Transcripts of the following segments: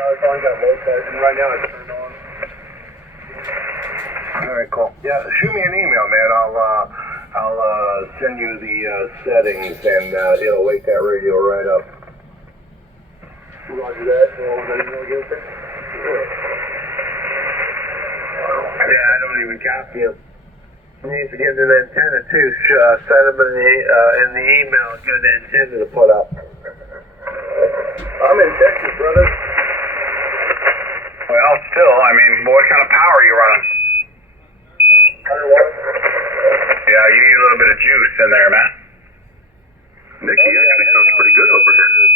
It's on, got low cut, and right now it's turned on. All right, cool. Yeah, shoot me an email, man. I'll send you the settings, and it'll wake that radio right up. Roger that. What was that email again, sir? Yeah, I don't even copy him. You need to get an antenna too. Send them in the email. Get an antenna to put up. I'm in Texas, brother. Well, still, I mean, what kind of power are you running? 100 watts. Yeah, you need a little bit of juice in there, man. Nicky actually sounds pretty good over here.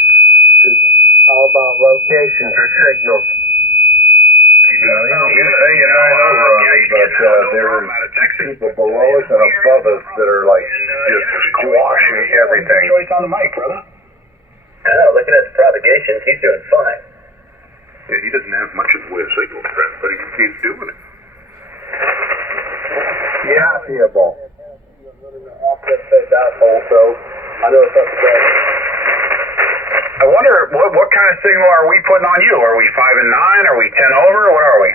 It's all about location for signals. You're saying it all over on me, but there's people below us and above us that are like just squashing everything. Choice on the mic, brother. Oh, looking at the propagations, he's doing fine. Yeah, he doesn't have much in the way of signal strength, but he's doing it. Yeah, seeable. Offset fed dipole, so I know it's up to that. I wonder, what kind of signal are we putting on you? Are we 5 and 9? Are we 10 over? What are we?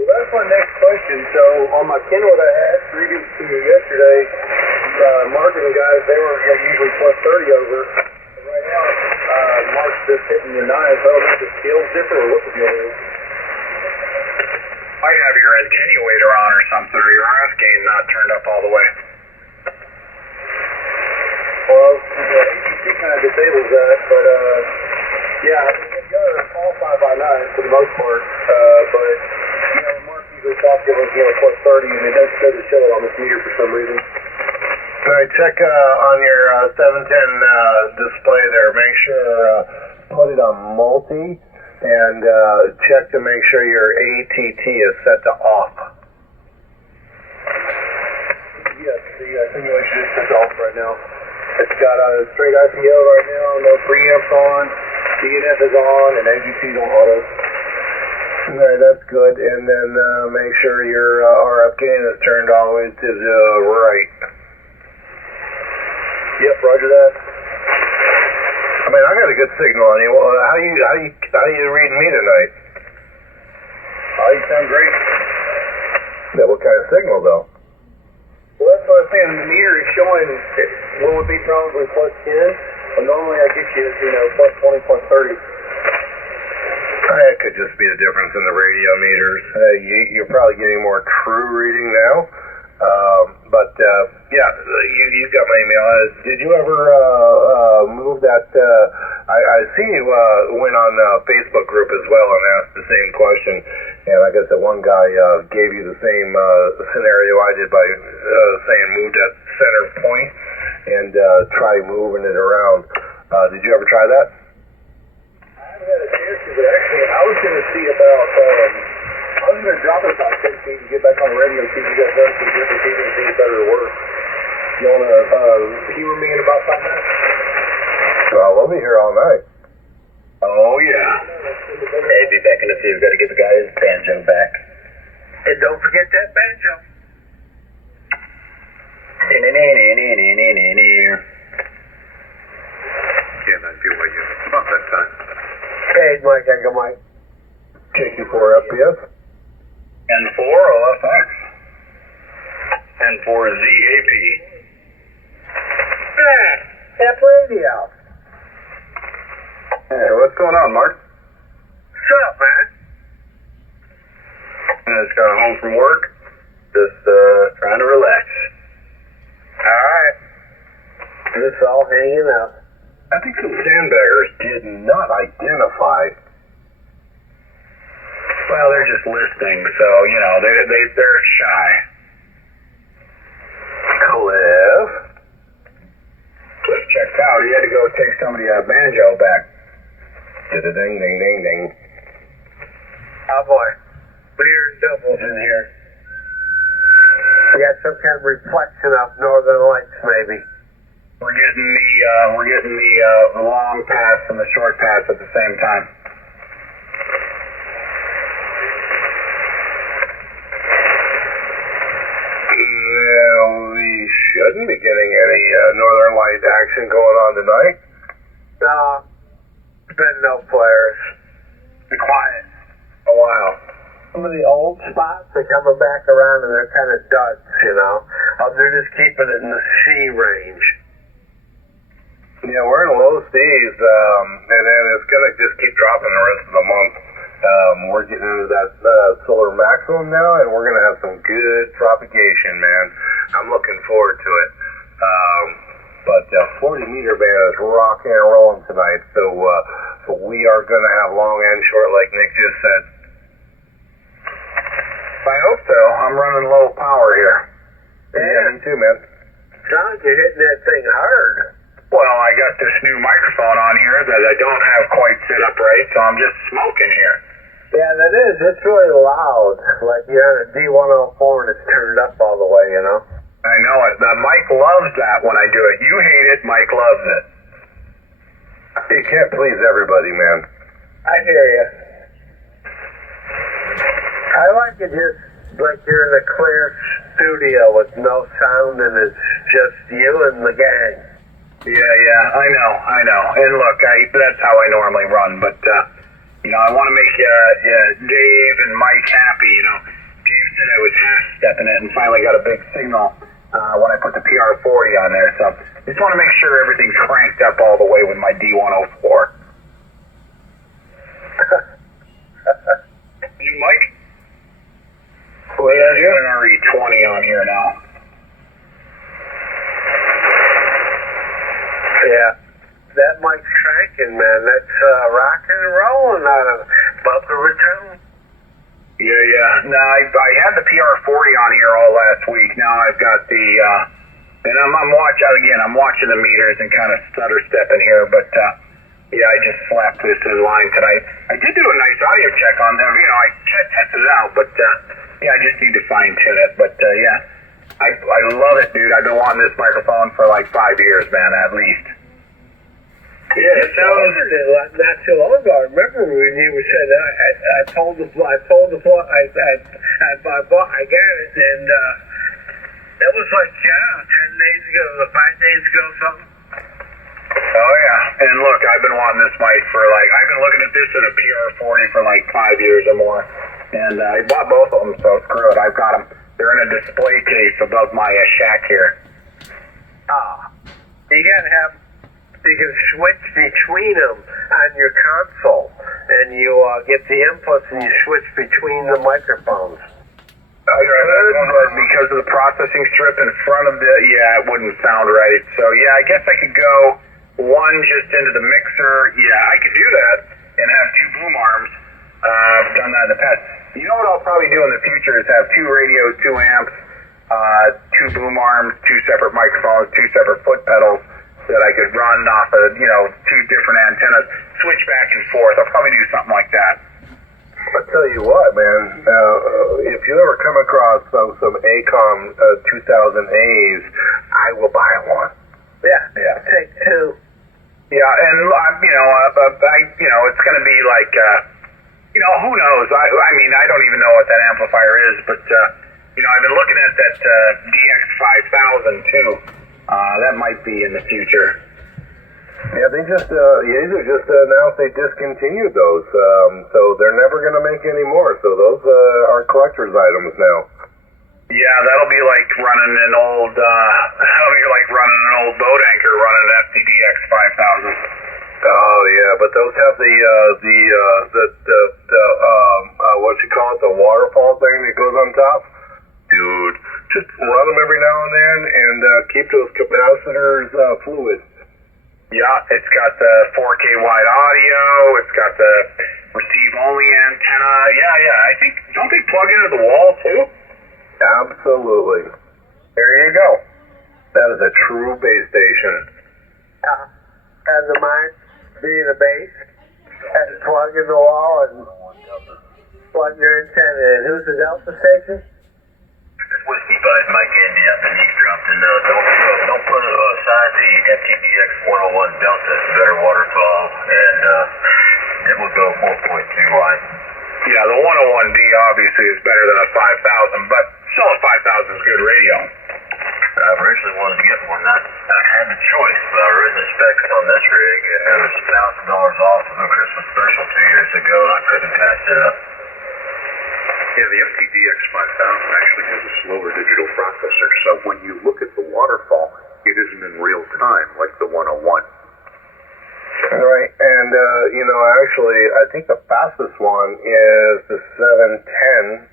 Well, that's my next question. So on my Kindle that I had previous to you yesterday, marketing guys, they were usually plus 30 over. Right now, Mark's just hitting the 9. So is the skills different or what the deal is? Might have your attenuator on or something, or your RF gain not turned up all the way. Well, the APC kind of disables that, but yeah, it's got to qualify by 9 for the most part. But you know, Mark usually talks to us, plus 30, and it doesn't show it on this meter for some reason. All right, check on your 710 display there. Make sure put it on multi, and check to make sure your ATT is set to off. Yes, the simulation is set off right now. It's got a straight IPO right now, no preamps on, DNF is on, and AGC is on auto. All right, that's good. And then make sure your RF gain is turned all the way to the right. Yep, roger that. I mean, I got a good signal on you. How you reading me tonight? Oh, you sound great. Yeah, what kind of signal though? Well, that's what I'm saying. The meter is showing what would be probably plus 10, but normally I get you, plus 20, plus 30. It could just be a difference in the radio meters. You're probably getting more true reading now. But yeah, you got my email. Did you ever move that? I see you went on Facebook group as well and asked the same question. And I guess that one guy gave you the same scenario I did by saying move that center point and try moving it around. Did you ever try that? I haven't had a chance to, but actually I was going to see about, I was going to drop it about 10 feet and get back on the radio and see if you guys heard some different people and see if better or worse. You want to humor me in about 5 minutes? Well, we'll be here all night. Oh, yeah. Hey, be back in a few. We've got to get the guy his banjo back. And don't forget that banjo. Again, I feel like it's about that time. Hey, Mike, I got Mike. KQ4 FPS. N4 OFX. N4 ZAP. F radio. Hey, what's going on, Mark? What's up, man? I just got home from work. Just trying to relax. Alright. Just all hanging out. I think some sandbaggers did not identify. Well, they're just listening, so, they're shy. Cliff? Cliff checked out. He had to go take somebody a banjo back. Ding, ding, ding, ding. Oh, boy. Weird doubles in here. We got some kind of reflection of northern lights, maybe. We're getting the long pass and the short pass at the same time. Yeah, we shouldn't be getting any northern light action going on tonight. No, been no flares. some of the old spots are coming back around and they're kind of duds, you know. They're just keeping it in the C range. Yeah, we're in low C's, and then it's going to just keep dropping the rest of the month. We're getting into that solar maximum now, and we're going to have some good propagation, man. I'm looking forward to it. But 40 meter band is rocking and rolling tonight, so we are going to have long and short, like Nick just said. I hope so. I'm running low power here. Yeah, me too, man. John, you're hitting that thing hard. Well, I got this new microphone on here that I don't have quite set up right, so I'm just smoking here. Yeah, that is. It's really loud. Like you're on a D104 and it's turned up all the way, you know? I know it. Mike loves that when I do it. You hate it, Mike loves it. You can't please everybody, man. I hear you. I like it just like you're in a clear studio with no sound and it's just you and the gang. Yeah, I know. And look, that's how I normally run, but, I want to make Dave and Mike happy, Dave said I was half-stepping it and finally got a big signal when I put the PR40 on there, so just want to make sure everything's cranked up all the way with my D104. You, Mike? Well, yeah, I got an RE20 on here now. Yeah, that mic's cranking, man. That's rocking and rolling out of Butler Return. Yeah. No, I had the PR40 on here all last week. Now I've got the, and I'm watching the meters and kind of stutter stepping here, but I just slapped this in line tonight. I did do a nice audio check on them. I tested it out, but I just need to fine tune it. But I love it, dude. I've been wanting this microphone for like 5 years, man, at least. Yeah, it sounds not too long ago. I remember when you said I got it, and it was like 10 days ago, 5 days ago, something. Oh yeah, and look, I've been wanting this mic for I've been looking at this in a PR40 for like 5 years or more, and I bought both of them, so screw it. I've got them. They're in a display case above my shack here. You gotta have. You can switch between them on your console, and you get the inputs and you switch between the microphones. I could, but because of the processing strip in front of it wouldn't sound right. So I guess I could go one just into the mixer. Yeah, I could do that and have two boom arms. I've done that in the past. You know what I'll probably do in the future is have two radios, two amps, two boom arms, two separate microphones, two separate foot pedals that I could run off of, two different antennas, switch back and forth. I'll probably do something like that. I'll tell you what, man, if you ever come across some ACOM 2000As, I will buy one. Yeah. Take two. Yeah, and, it's going to be like, who knows? I mean, I don't even know what that amplifier is, but, I've been looking at that DX5000 too. That might be in the future. Yeah, they just announced they discontinued those, so they're never going to make any more. So those are collector's items now. Yeah, that'll be like running an old boat anchor running an FTDX 5000. Oh yeah, but those have the what you call it, the waterfall thing that goes on top. Dude, just run them every now and then and keep those capacitors fluid. Yeah, it's got the 4K wide audio. It's got the receive-only antenna. Yeah. I think, don't they plug into the wall too? Absolutely. There you go. That is a true base station. As of mine, being a base, had to plug in the wall and plug your antenna in. Who's the Delta station? Whiskey by Mike Indy up in Eavesdropping. Don't put it aside the FTDX 101 Delta. It's a better waterfall, and it will go 4.2 wide. Yeah, the 101D obviously is better than a 5000, but still a 5000 is good radio. I originally wanted to get one. I had the choice, but I read the specs on this rig, and it was $1,000 off of a Christmas special 2 years ago, and I couldn't pass it up. Yeah, the FTDX 5000 actually has a slower digital processor, so when you look at the waterfall, it isn't in real time like the 101. Right, and actually, I think the fastest one is the 710,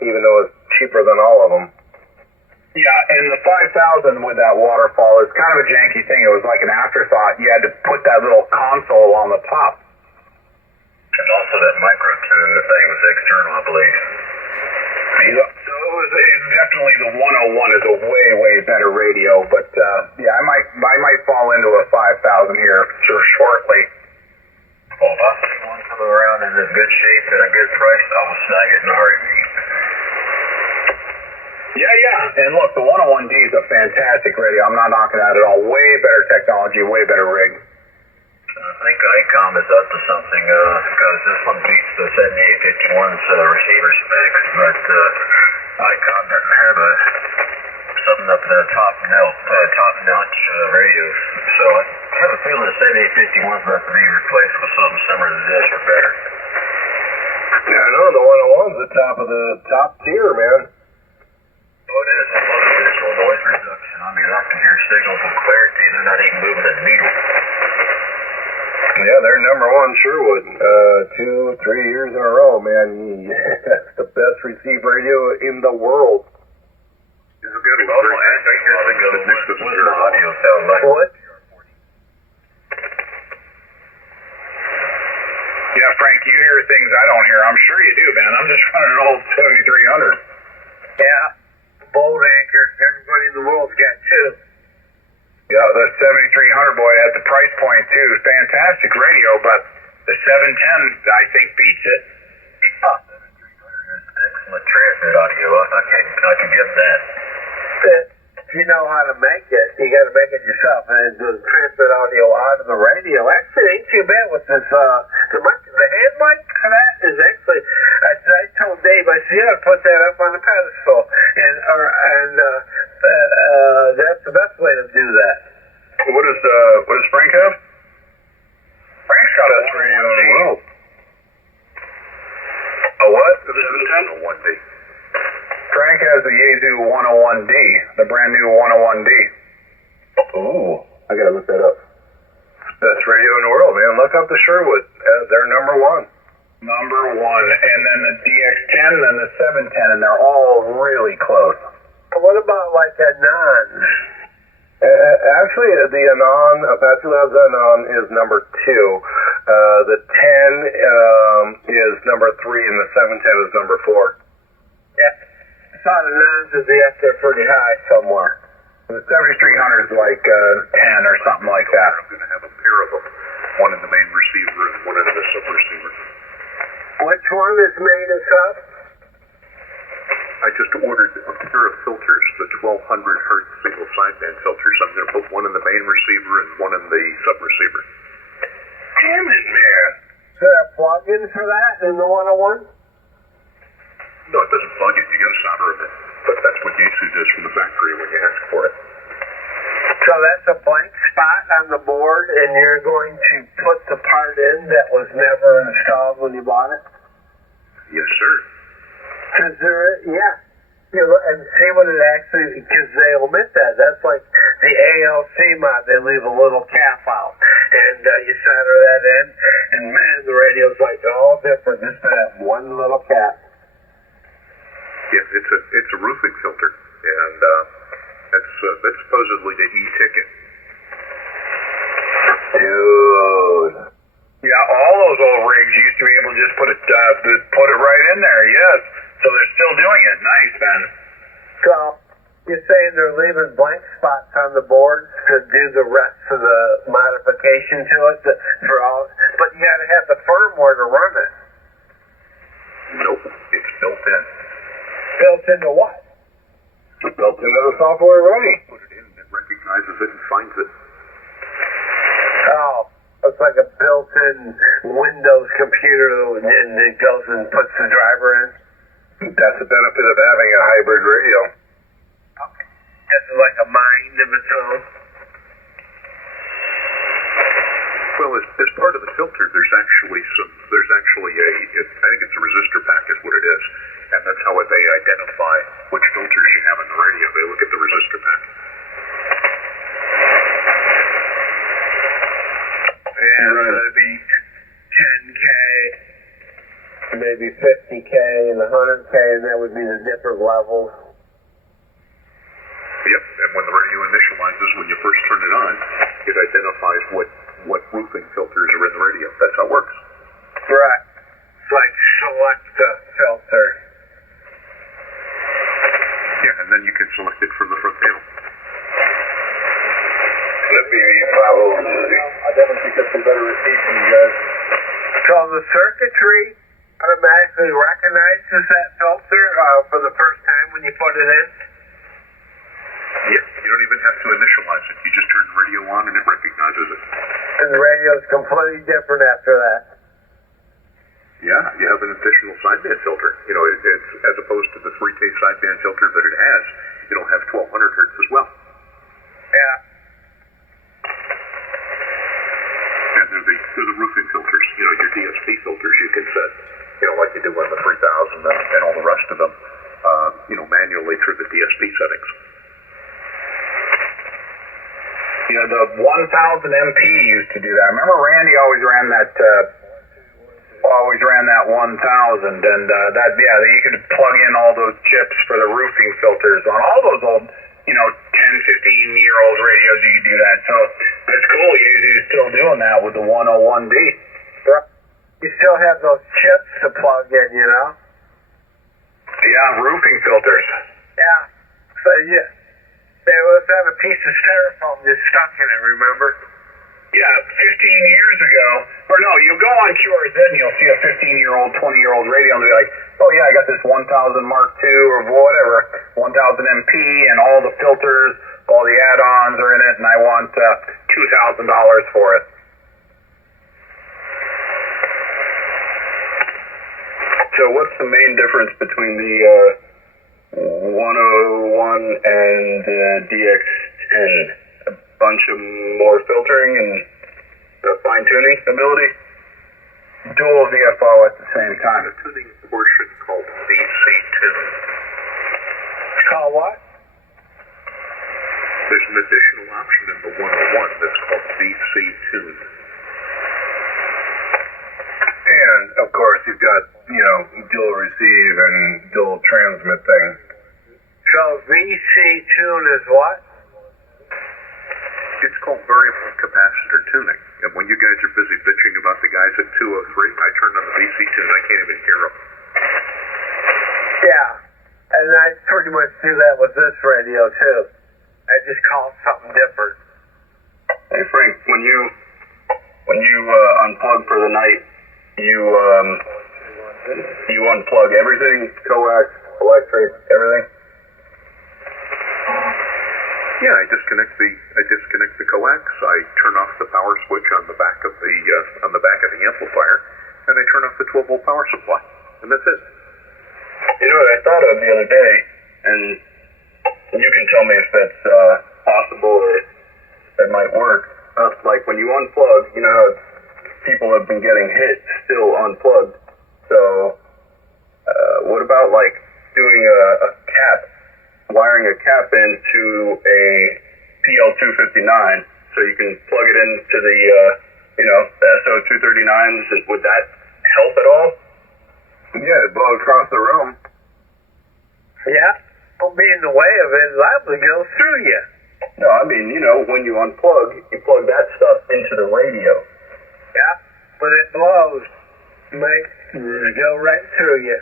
even though it's cheaper than all of them. Yeah, and the 5000 with that waterfall is kind of a janky thing. It was like an afterthought. You had to put that little console on the top. And also that microtune thing was external, I believe. Yeah. So it was definitely the 101 is a way better radio, but yeah, I might fall into a 5000 here shortly. Well, if I see one coming around in a good shape and a good price, I will snag it in a heartbeat. Yeah, and look, the 101D is a fantastic radio. I'm not knocking that at all. Way better technology, way better rig. I think ICOM is up to something, because this one beats the 7851's receiver specs, but ICOM doesn't have something up to the top-notch radios. So I have a feeling the 7851's going to be replaced with something similar to this or better. Yeah, I know, the 101's the top of the top tier, man. Oh, it is. I love the visual noise reduction. I mean, I can hear signals with clarity. They're not even moving a needle. Yeah, they're number one Sherwood. 2-3 years in a row, man. That's the best received radio in the world. It's a good one. I think you're thinking of the audio sound like. What? Yeah, Frank, you hear things I don't hear. I'm sure you do, man. I'm just running an old 7300. Yeah. Bolt anchor. Everybody in the world's got two. Yeah, the 7300, boy, at the price point, too. Fantastic radio, but the 710, I think, beats it. Oh. 7300 is excellent transmit audio. I can give that. If you know how to make it, you got to make it yourself and do the transmit audio out of the radio. Actually, it ain't too bad with this. The hand mic for that is actually. I told Dave, I said, you got to put that up on a pedestal, and that's the best way to do that. What does Frank have? Frank's got a radio in the world. A what? The 710? 101D. Frank has the Yaesu 101D, the brand new 101D. Ooh, I gotta look that up. Best radio in the world, man. Look up the Sherwood. They're number one. Number one. And then the DX10, then the 710, and they're all really close. What about like a non? Actually, the Anon, Apache Labs Anon is number 2. The 10 is number 3, and the 710 is number 4. Yeah. I saw the nons would be up there pretty high somewhere. The 7300 is like 10 or something like that. I'm going to have a pair of them. One in the main receiver and one in the subreceiver. Which one is made of sub? I just ordered a pair of filters, the 1200 hertz single sideband filters. I'm going to put one in the main receiver and one in the subreceiver. Damn it, man. Is there a plug-in for that in the 101? No, it doesn't plug it. You got to solder it. But that's what Yaesu does from the factory when you ask for it. So that's a blank spot on the board, and you're going to put the part in that was never installed when you bought it? Yes, sir. Because yeah. You know, and see what it actually, because they omit that. That's like the ALC mod, they leave a little cap out. And you solder that in, and man, the radio's like all different just for that one little cap. Yeah, it's a roofing filter, and that's supposedly the e-ticket. Dude. Yeah, all those old rigs used to be able to just put it right in there. Yes, so they're still doing it. Nice, man. So you're saying they're leaving blank spots on the board to do the rest of the modification to it for all, but you got to have the firmware to run it. Nope, it's built in. Built into what? It's built into the software already. Put it in, it recognizes it and finds it. Oh, it's like a built-in Windows computer, and it goes and puts the driver in. That's the benefit of having a hybrid radio. Okay. It's like a mind of its own. Well, as part of the filter, there's actually I think it's a resistor pack is what it is. and that's how they identify which filters you have in the radio. They look at the resistor pack. Yeah, so it'd be 10K, maybe 50K, and 100K, and that would be the different levels. Yep, and when the radio initializes, when you first turn it on, it identifies what roofing filters are in the radio. That's how it works. Right. It's like select the filter. Yeah, and then you can select it from the front panel. I definitely think that's some better receipt from you guys. So the circuitry automatically recognizes that filter for the first time when you put it in? Yep, you don't even have to initialize it. You just turn the radio on and it recognizes it. And the radio's completely different after that. Yeah, you have an additional sideband filter. You know, it's as opposed to the 3K sideband filter that it has, it'll have 1200 hertz as well. Yeah. And they're the roofing filters. You know, your DSP filters you can set, you know, like you do on the 3000 and all the rest of them, you know, manually through the DSP settings. You know, the 1000 MP used to do that. I remember Randy always ran that 1000, and that, yeah, you could plug in all those chips for the roofing filters on all those old, you know, 10, 15-year-old radios. You could do that. So that's cool. You're still doing that with the 101D. You still have those chips to plug in, you know? Yeah, roofing filters. Yeah. So, yeah. There was a piece of styrofoam just stuck in it, remember? Yeah, 15 years ago, or no, you go on QRZ and you'll see a 15-year-old, 20-year-old radio and they'll be like, oh yeah, I got this 1000 Mark II or whatever, 1000 MP and all the filters, all the add-ons are in it, and I want $2,000 for it. So what's the main difference between the 101 and DX10? A bunch of more filtering and fine-tuning ability? Dual VFO at the same time. A tuning portion called VC Tune. It's called what? There's an additional option in the 101 that's called VC Tune. And, of course, you've got, you know, dual receive and dual transmit thing. So VC tune is what? It's called variable capacitor tuning. And when you guys are busy bitching about the guys at 203, I turn on the VC tune, I can't even hear them. Yeah. And I pretty much do that with this radio, too. I just call it something different. Hey, Frank, when you unplug for the night, you unplug everything, coax, electric, everything? Yeah, I disconnect the coax. I turn off the power switch on the back of the amplifier, and I turn off the 12-volt power supply, and that's it. You know what I thought of the other day, and you can tell me if that's possible or if it might work. Like when you unplug, you know how people have been getting hit still unplugged. So what about like doing a cap, wiring a cap into a PL259 so you can plug it into the the SO239s, and would that help at all? Yeah, it blow across the room. Yeah. Don't be in the way of it. Likely go through you. No, I mean, you know, when you unplug, you plug that stuff into the radio. Yeah. When it blows, it go right through you.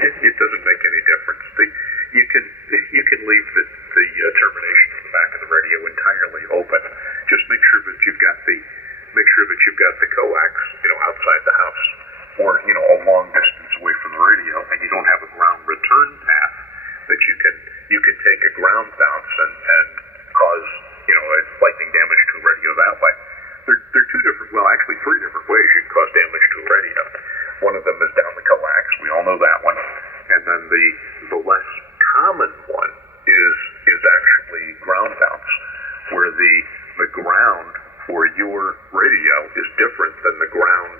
It doesn't make any difference. You can leave the termination in the back of the radio entirely open. Just make sure that you've got the coax, you know, outside the house, or you know, a long distance away from the radio, and you don't have a ground return path that you can take a ground bounce and cause, you know, lightning damage to a radio that way. There are three different ways you can cause damage to a radio. One of them is down the coax. We all know that one. And then the less common one is actually ground bounce, where the ground for your radio is different than the ground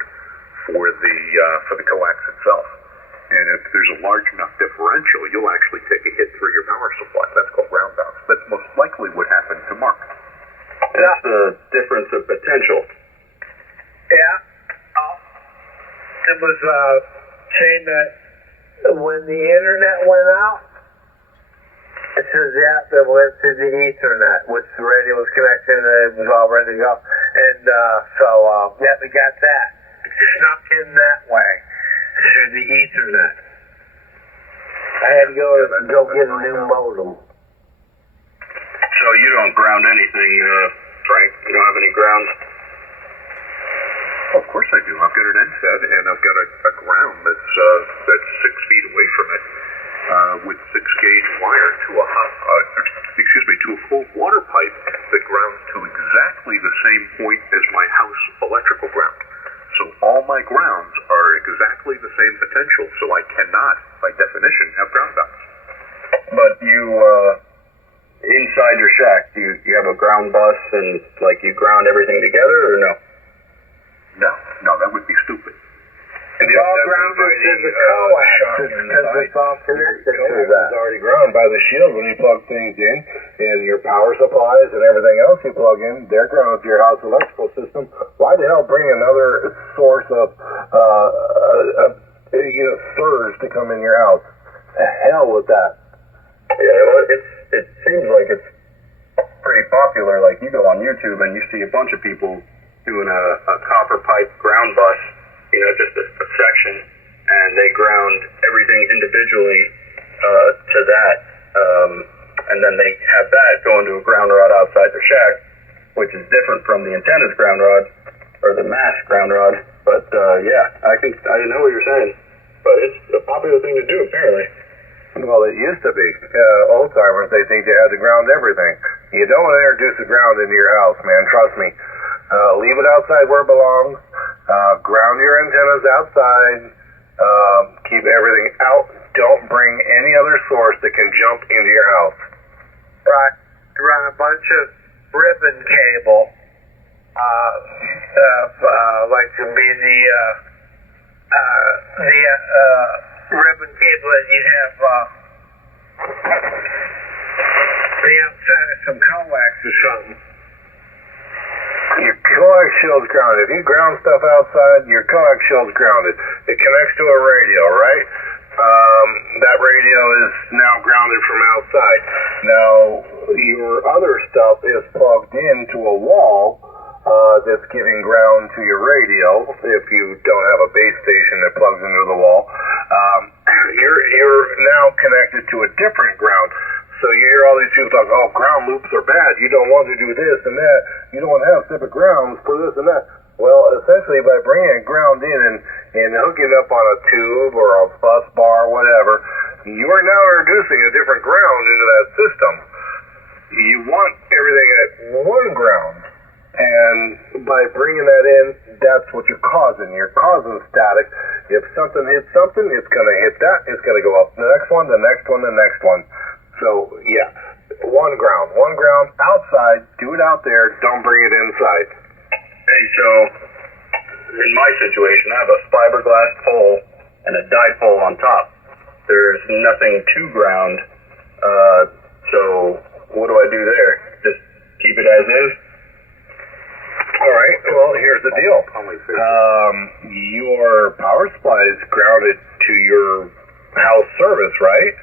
for the coax itself. and if there's a large enough differential, you'll actually take a hit through your power supply. That's called ground bounce. That's most likely what happened to Mark. That's the difference of potential. Yeah. It was saying that when the internet went out, it says, yeah, it went to the Ethernet, which the radio was connected and it was all ready to go. And yeah, we got that. It snuck in that way through the Ethernet. I had to go get a new modem. So you don't ground anything, Frank? You don't have any grounds? Oh, of course I do. I've got an NSET, and I've got a ground that's 6 feet away from it, with 6-gauge wire to to a full water pipe that grounds to exactly the same point as my house electrical ground. So all my grounds are exactly the same potential, so I cannot, by definition, have ground bounce. But you, inside your shack, you have a ground bus and, like, you ground everything together, or no? No, that would be stupid. It's all grounded to the coax, because it's all connected to that. It's already ground by the shield when you plug things in, and your power supplies and everything else you plug in, they're grounded to your house electrical system. Why the hell bring another source of surge to come in your house? The hell with that. Yeah, well, it seems like it's pretty popular. Like, you go on YouTube and you see a bunch of people doing a copper pipe ground bus, just a section, and they ground everything individually to that, and then they have that going to a ground rod outside their shack, which is different from the antenna's ground rod, or the mast ground rod. But yeah, I know what you're saying, but it's a popular thing to do, apparently. Well, it used to be. Old timers, they think they had to ground everything. You don't want to introduce a ground into your house, man. Trust me. Leave it outside where it belongs. Ground your antennas outside. Keep everything out. Don't bring any other source that can jump into your house. Right. Run a bunch of ribbon cable, like to be the ribbon cable that you have the outside of some coax or something. Your coax shield's grounded. If you ground stuff outside, your coax shield's grounded. It connects to a radio, right? That radio is now grounded from outside. Now, your other stuff is plugged into a wall that's giving ground to your radio. If you don't have a base station that plugs into the wall, you're now connected to a different ground. So you hear all these people talk, oh, ground loops are bad. You don't want to do this and that. You don't want to have separate grounds for this and that. Well, essentially, by bringing a ground in and hooking up on a tube or a bus bar, whatever, you are now introducing a different ground into that system. You want everything at one ground. And by bringing that in, that's what you're causing. You're causing static. If something hits something, it's going to hit that. It's going to go up the next one, the next one, the next one. So, yeah, one ground outside, do it out there, don't bring it inside. Hey, so, in my situation, I have a fiberglass pole and a dipole on top. There's nothing to ground, so what do I do there? Just keep it as is? All right, well, here's the deal. Your power supply is grounded to your house service, right?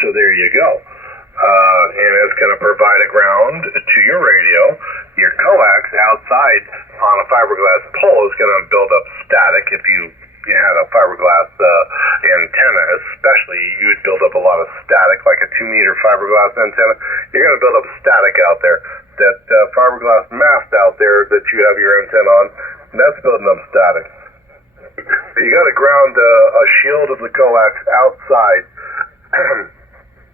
So there you go. And it's going to provide a ground to your radio. Your coax outside on a fiberglass pole is going to build up static. If you had a fiberglass antenna, especially, you'd build up a lot of static, like a 2-meter fiberglass antenna. You're going to build up static out there. That fiberglass mast out there that you have your antenna on, that's building up static. You got to ground a shield of the coax outside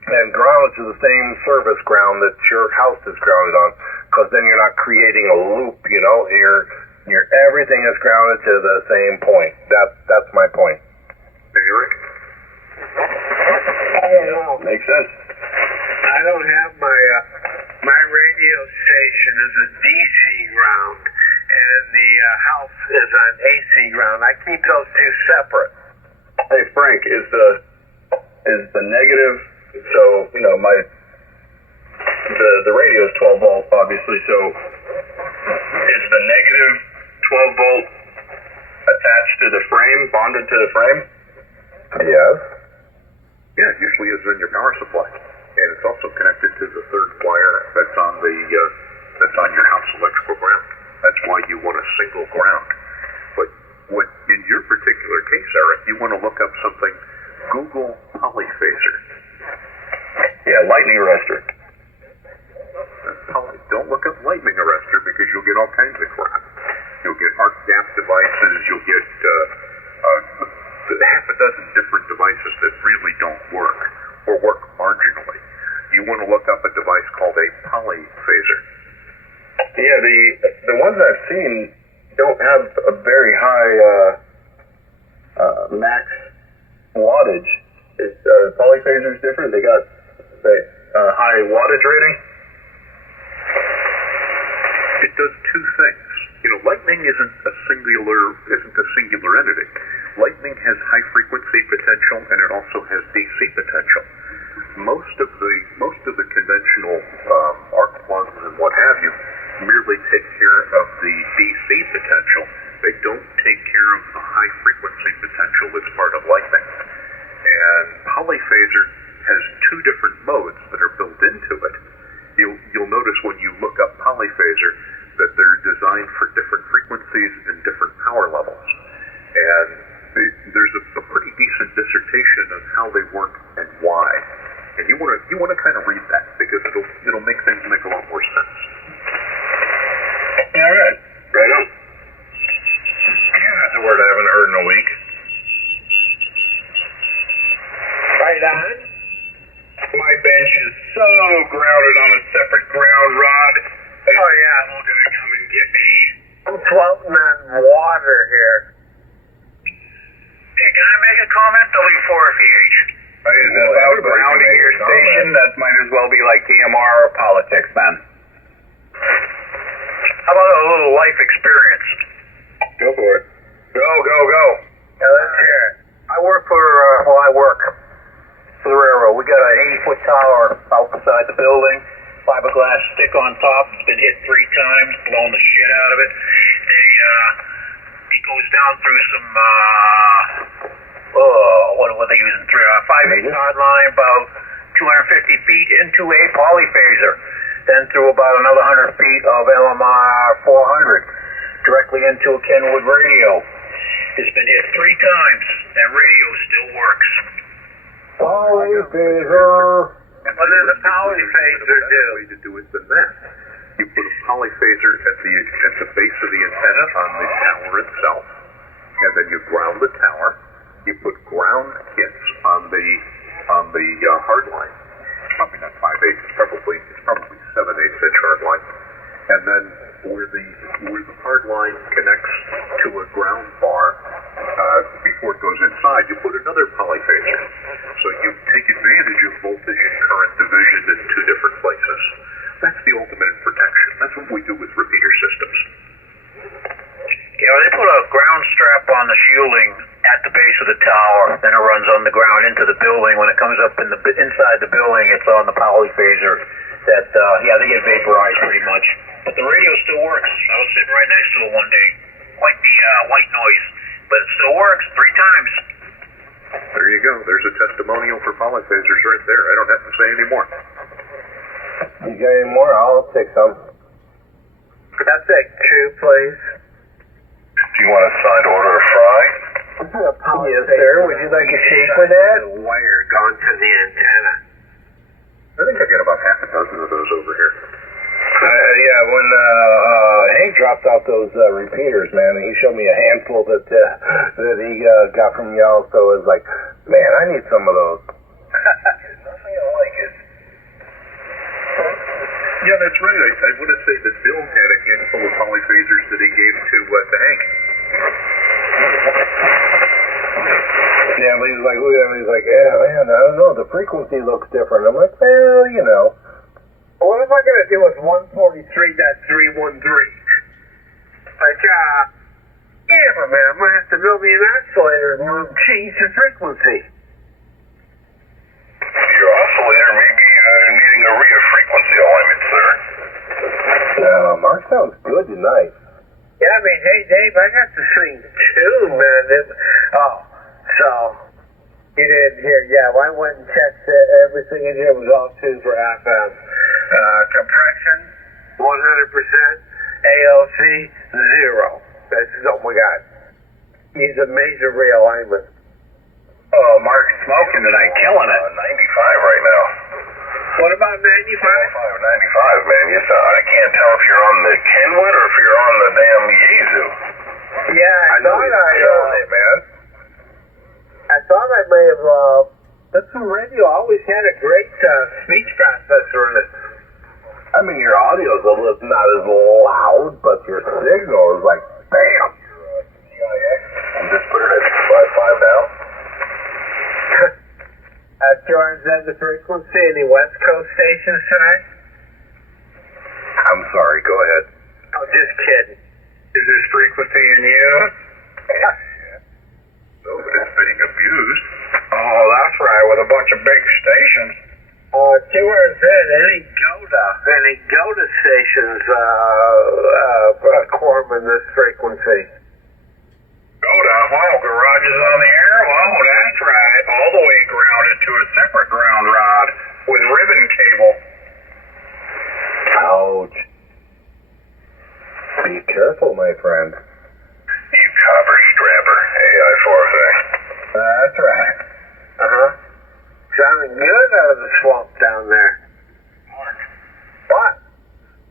and ground it to the same service ground that your house is grounded on, because then you're not creating a loop. Your everything is grounded to the same point. That's my point. Maybe, Rick? I don't know. Makes sense. I don't have my radio station is a DC ground, and the house is on AC ground. I keep those two separate. Hey Frank, is the negative? So you know the radio is 12 volt, obviously. So is the negative 12 volt attached to the frame, bonded to the frame? Yes. Yeah, it usually is in your power supply, and it's also connected to the third wire that's on your house electrical ground. That's why you want a single ground. But when in your particular case, Eric, you want to look up something. Google polyphaser. Yeah, lightning arrestor. Don't look up lightning arrestor because you'll get all kinds of crap. You'll get arc gap devices. You'll get half a dozen different devices that really don't work or work marginally. You want to look up a device called a polyphaser. Yeah, the ones I've seen don't have a very high max wattage. Is polyphasers different? They got high wattage rating. It does two things. You know, lightning isn't a singular entity. Lightning has high frequency potential and it also has DC potential. Most of the conventional arc plugs and what have you merely take care of the DC potential. They don't take care of the high frequency potential that's part of lightning. And polyphaser has two different modes that are built into it. You'll notice when you look up polyphaser that they're designed for different frequencies and different power levels. And there's a pretty decent dissertation on how they work and why. And you want to kind of read that because it'll make things make a lot more sense. All right. Right on. Yeah, that's a word I haven't heard in a week. Right on. My bench is so grounded on a separate ground rod. Oh yeah. Someone's gonna come and get me. I'm floating on water here. Hey, can I make a comment? W4FEH. About grounding your station, that might as well be like EMR or politics, man. How about a little life experience? Go for it. Go. Yeah, let's hear it. I work for the railroad. We got an 80-foot tower out beside the building, fiberglass stick on top. It's been hit 3 times, blown the shit out of it. It goes down through some, what were they using? 5/8 hard line, about 250 feet into a polyphaser. Then through about another 100 feet of LMR 400, directly into a Kenwood radio. It's been hit 3 times. That radio still works. Polyphaser. What does a polyphaser do? Way to do it than that. You put a polyphaser at the base of the antenna on the tower itself, and then you ground the tower. You put ground kits on the hard line. Probably not 5/8. It's probably 7/8 inch hard line. And then where the hard line connects to a ground bar before it goes inside, you put another polyphaser. So you take advantage of voltage and current division in 2 different places. That's the ultimate in protection. That's what we do with repeater systems. Yeah, they put a ground strap on the shielding at the base of the tower, then it runs on the ground into the building. When it comes up inside the building, it's on the polyphaser. That they get vaporized pretty much. But the radio still works. I was sitting right next to it one day. Quite the white noise, but it still works 3 times. There you go. There's a testimonial for polyphasers right there. I don't have to say any more. You got any more? I'll take some. That's it. 2, please. Do you want a signed order of fry? Yes, sir. Would you like a shake with that? The wire gone to the antenna. I think I got about half a dozen of those over here. Yeah, when Hank dropped out those repeaters, man, he showed me a handful that he got from y'all, so it was like, man, I need some of those. Nothing like it. Yeah, that's right. I want to say that Bill had a handful of polyphasers that he gave to Hank. Yeah, but he's like, yeah, man, I don't know, the frequency looks different. I'm like, well, you know. What am I going to do with 143.313? Like, yeah, man, I'm going to have to to build me an oscillator and change the frequency. Your oscillator may be needing a RIA frequency alignment, sir. Mark sounds good tonight. Yeah, I mean, hey, Dave, I got this thing tuned, man. So you didn't hear? Yeah, well, I went and checked everything in here was all tuned for FM. Compression, 100%. ALC, 0. That's oh my God. Needs a major realignment. Oh, Mark's smoking tonight, killing it. 95 right now. What about 95? 95, man. You sound, I can't tell if you're on the Kenwood or if you're on the damn Yeezu. Yeah, I thought I may have. That's some radio. Always had a great speech processor in it. I mean, your audio's a little not as loud, but your signal is like, bam! And just put it at 5 down. George, is that the frequency? Any West Coast stations tonight? I'm sorry, go ahead. Oh, just kidding. Is this frequency in you? No, but it's being abused. Oh, that's right, with a bunch of big stations. QRZ, any GOTA stations, Corman this frequency? GOTA? Wow, garage is on the air? Wow, that's right. All the way grounded to a separate ground rod with ribbon cable. Ouch. Be careful, my friend. You copper strapper, AI forfeit. That's right. Sounding good out of the swamp down there. Mark, What?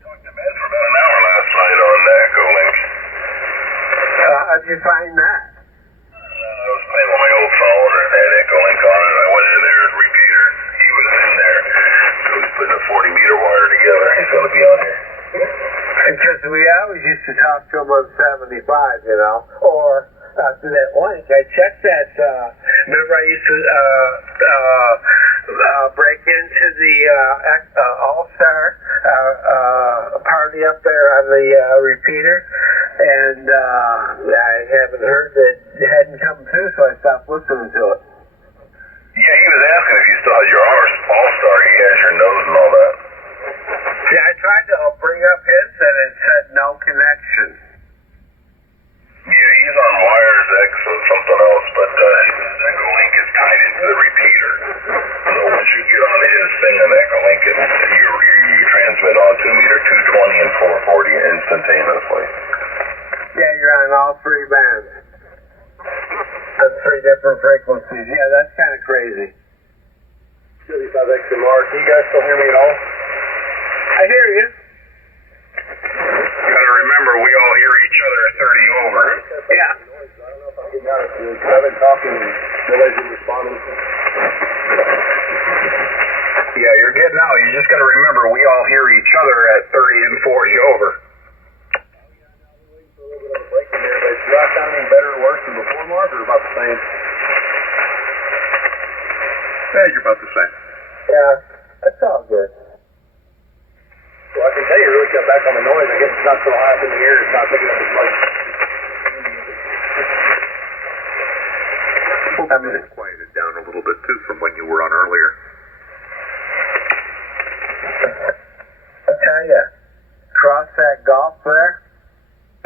talked to Ben for about an hour last night on Echo Link. How'd you find that? I was playing with my old phone and had Echo Link on it. I went in there and repeater. He was in there. So he's putting a 40-meter wire together. He's going to be on here. Because we always used to talk to him on 75, you know, or through that link. I checked that. Remember, I used to break into the All-Star party up there on the repeater, and I haven't heard that it hadn't come through, so I stopped listening to it. Yeah, he was asking if you still had your All-Star. He has your nose and all that. Yeah, I tried to bring up his, and it said no connection. Yeah, he's on Wires X and something else, but his Echo Link is tied into the repeater. So once you get on his thing on Echo Link, you transmit on 2-meter, 220, and 440 instantaneously. Yeah, you're on all three bands. On three different frequencies. Yeah, that's kind of crazy. 35 extra Mark. Can you guys still hear me at all? I hear you. Gotta remember, we all hear each other at 30 over. Yeah. I've been talking and nobody's been responding. Yeah, you're getting out. You just gotta remember, we all hear each other at 30 and 40 over. But is that sounding better or worse than before, Mark, or about the same? Yeah, you're about the same. Yeah, that's all good. Well, I can tell you really cut back on the noise. I guess it's not so high up in the air. It's not picking up as much. I mean, it's quieted down a little bit too from when you were on earlier. I tell you, across that Gulf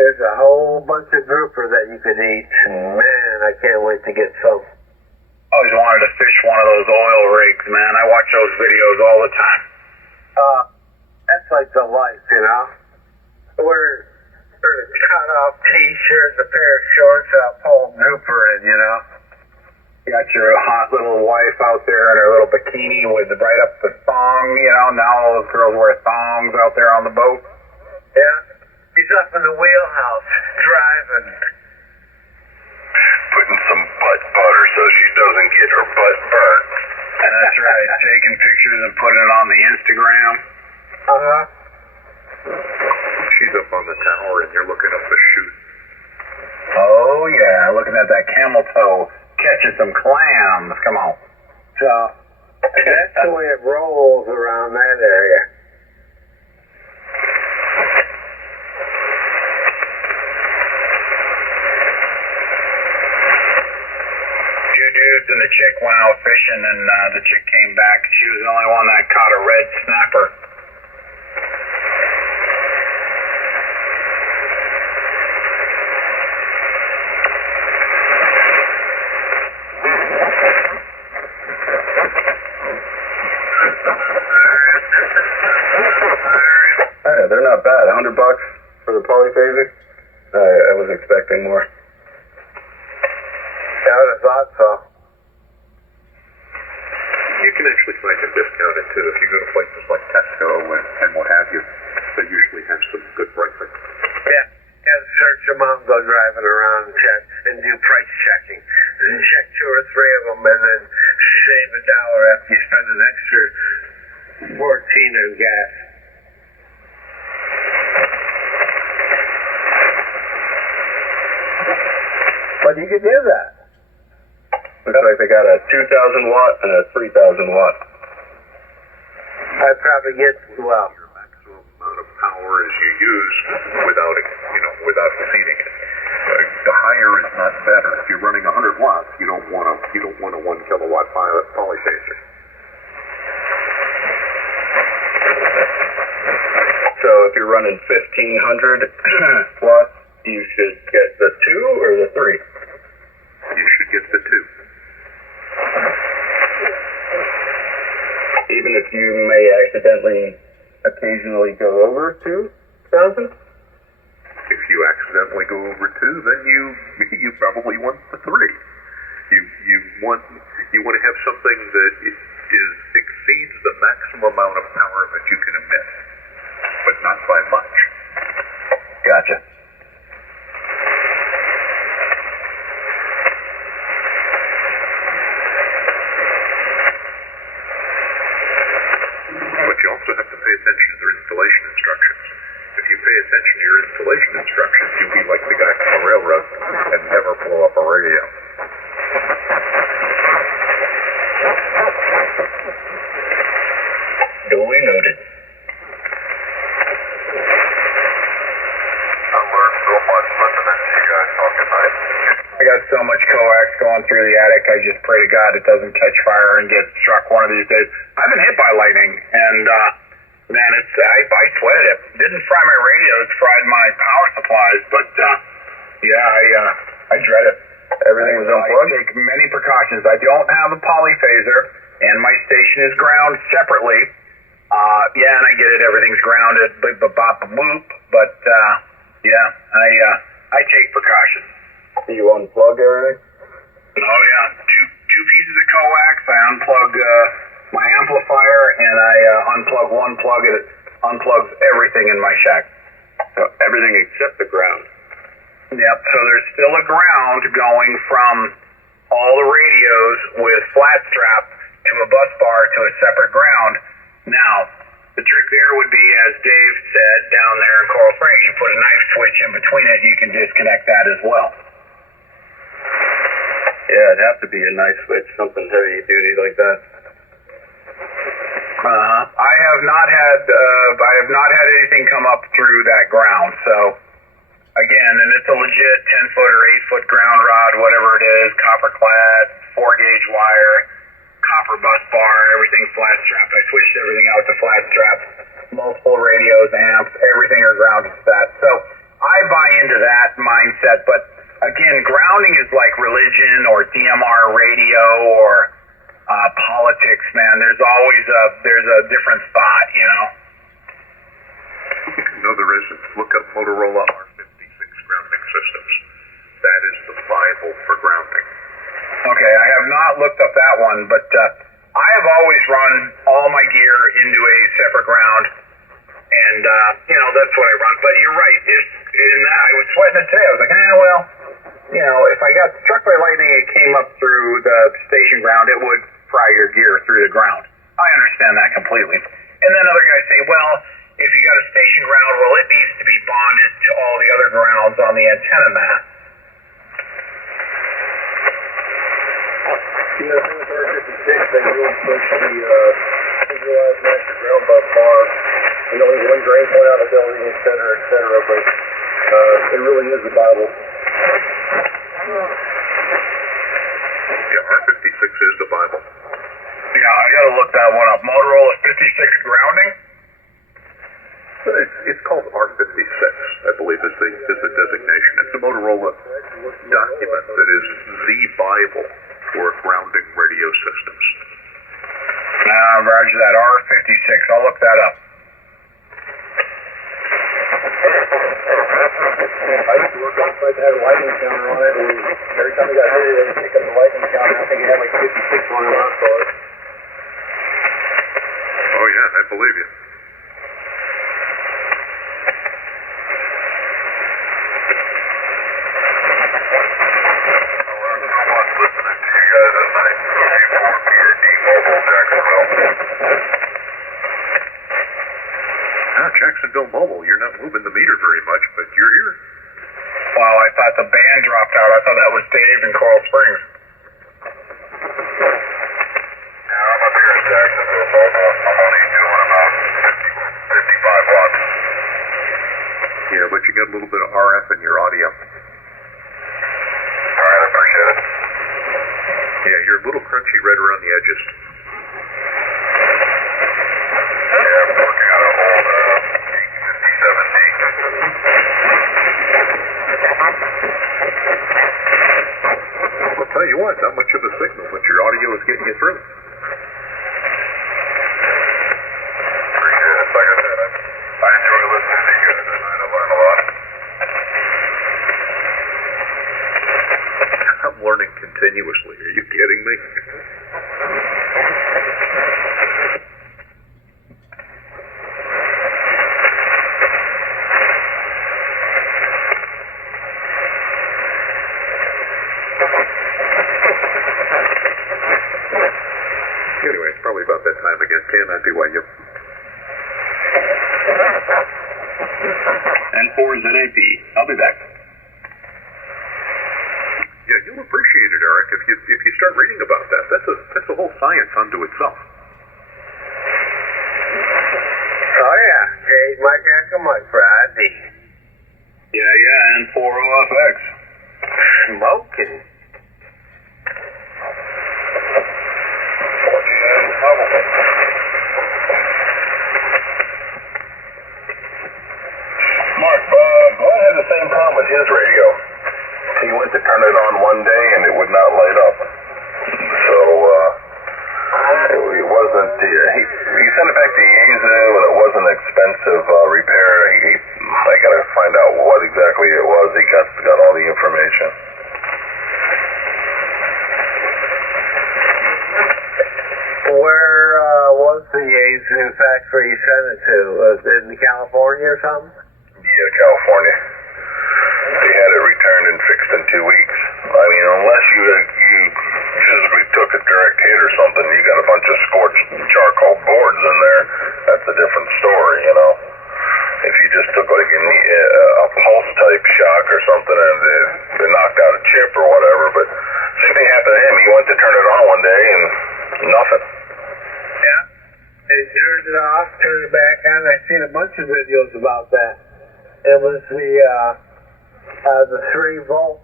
there's a whole bunch of grouper that you could eat. Man, I can't wait to get some. Always wanted to fish one of those oil rigs, man. I watch those videos all the time. That's like the life, you know? Wear a cut-off t-shirt and a pair of shorts, and I'll pull a grouper in, you know? You got your hot little wife out there in her little bikini with right up the thong, you know? Now all those girls wear thongs out there on the boat. Yeah. He's up in the wheelhouse, driving. Putting some butt butter so she doesn't get her butt burnt. And that's right, taking pictures and putting it on the Instagram. She's up on the tower and you're looking up the chute. Oh, yeah, looking at that camel toe, catching some clams. Come on. So, that's the way it rolls around that area. dudes and the chick went out fishing, and the chick came back. She was the only one that caught a red snapper. Hey, they're not bad. $100 for the polyphaser? I was expecting more. I would have thought so. You can actually find them discounted too if you go to places like Tesco and what have you. They usually have some good pricing. Yeah. Search them out, go driving around and check and do price checking. And check 2 or 3 of them and then save $1 after you spend an extra 14 on gas. But you could do that. Looks like they got a 2,000 watt and a 3,000 watt. I'd probably get, well, Your maximum amount of power as you use without exceeding it. The higher is not better. If you're running 100 watts, you don't want a 1 kilowatt polyphaser. So if you're running 1,500 watts, you should get the 2 or the 3? You should get the 2. Even if you may accidentally occasionally go over 2,000? If you accidentally go over 2, then you probably want the 3. You want to have something that exceeds the maximum amount of power that you can emit, but not by much. Gotcha. But you also have to pay attention to their installation instructions. If you pay attention to your installation instructions, you'll be like the guy from the railroad and never blow up a radio. Duly noted. I learned so much listening to you guys talk at night. I got so much coax going through the attic, I just pray to God it doesn't catch fire and get struck one of these days. I've been hit by lightning, and man, I sweated it. Didn't fry my radio, it fried my power supplies, but I dread it. Everything was unplugged? I take many precautions. I don't have a polyphaser, and my station is ground separately. And I get it, everything's grounded, boop, but I take precautions. You unplug everything? Oh yeah, two pieces of coax. I unplug my amplifier, and I unplug one plug. It unplugs everything in my shack. So everything except the ground. Yep. So there's still a ground going from all the radios with flat strap to a bus bar to a separate ground. Now, the trick there would be, as Dave said, down there in Coral Springs, you put a knife switch in between it. You can disconnect that as well. Yeah, it'd have to be a nice switch, something heavy duty like that. I have not had anything come up through that ground. So again, and it's a legit 10-foot or 8-foot ground rod, whatever it is, copper clad, 4-gauge wire, copper bus bar, everything flat strapped. I switched everything out to flat strap. Multiple radios, amps, everything are grounded to that. So I buy into that mindset, but again, grounding is like religion or DMR radio or politics, man. There's always a different thought, you know? No, there isn't. Look up Motorola R56 grounding systems. That is the Bible for grounding. Okay, I have not looked up that one, but I have always run all my gear into a separate ground, and that's what I run. But you're right. I was sweating it today. I was like, well, if I got struck by lightning, it came up through the station ground, it would fry your gear through the ground. I understand that completely. And then other guys say, well, if you got a station ground, well, it needs to be bonded to all the other grounds on the antenna mat. Yeah, I think with R56, they really push the visualized master ground bus bar, one drain point out of the building, et cetera, but it really is the Bible. Yeah, R56 look that one up. Motorola 56 grounding? It's called R56, I believe is the designation. It's a Motorola document that is the Bible for grounding radio systems. Roger that. R56. I'll look that up. I used to work on site that had a lightning counter on it, and every time we got hit, they would pick up the lightning counter. I think it had like 56 on it when I saw it. Oh yeah, I believe you. Jacksonville Mobile, you're not moving the meter very much, but you're here. Wow, I thought the band dropped out. I thought that was Dave in Coral Springs. I'm up here in Jacksonville Mobile. I'm only doing about 55 watts. Yeah, but you got a little bit of RF in your audio. Alright, I appreciate it. Yeah, you're a little crunchy right around the edges. Yeah, I'm working on an old 57D. I'll tell you what, not much of a signal, but your audio is getting you through. Appreciate it. Like I said, I enjoy listening to you guys, and I learn a lot. I'm learning continuously. Are you kidding me? Anyway, it's probably about that time again. Can't BYU. N4ZAP. I'll be back. Yeah, you'll appreciate it, Eric, if you start reading about that. That's a whole science unto itself. Oh yeah, Hey, Mike Mike Friday. Yeah, N40FX. Smoking. Mark, Glenn had the same problem with his radio. He went to turn it on one day and it would not light up. So, it wasn't, he sent it back to Yaesu and it wasn't an expensive repair. I gotta find out what exactly it was. He got all the information. Where was the Yaesu factory you sent it to? Was it in California or something? Yeah, California. They had it returned and fixed in 2 weeks. I mean, unless you physically took a direct hit or something, you got a bunch of scorched charcoal boards in there, that's a different story, you know. If you just took like a pulse type shock or something and it knocked out a chip or whatever, but same thing happened to him. He went to turn it on one day and nothing. Yeah. They turned it off, turned it back on. I've seen a bunch of videos about that. It was the 3-volt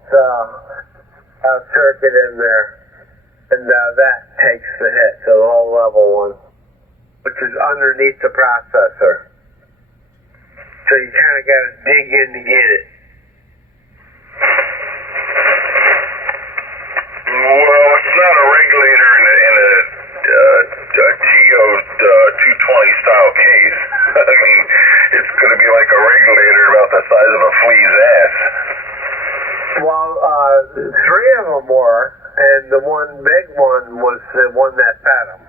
circuit in there, and that takes the hit, the low level one, which is underneath the processor. So you kind of got to dig in to get it. Well, it's not a regulator in a TO-220 style case. I mean, it's going to be like a regulator about the size of a flea's ass. Well, 3 of them were, and the one big one was the one that fed them.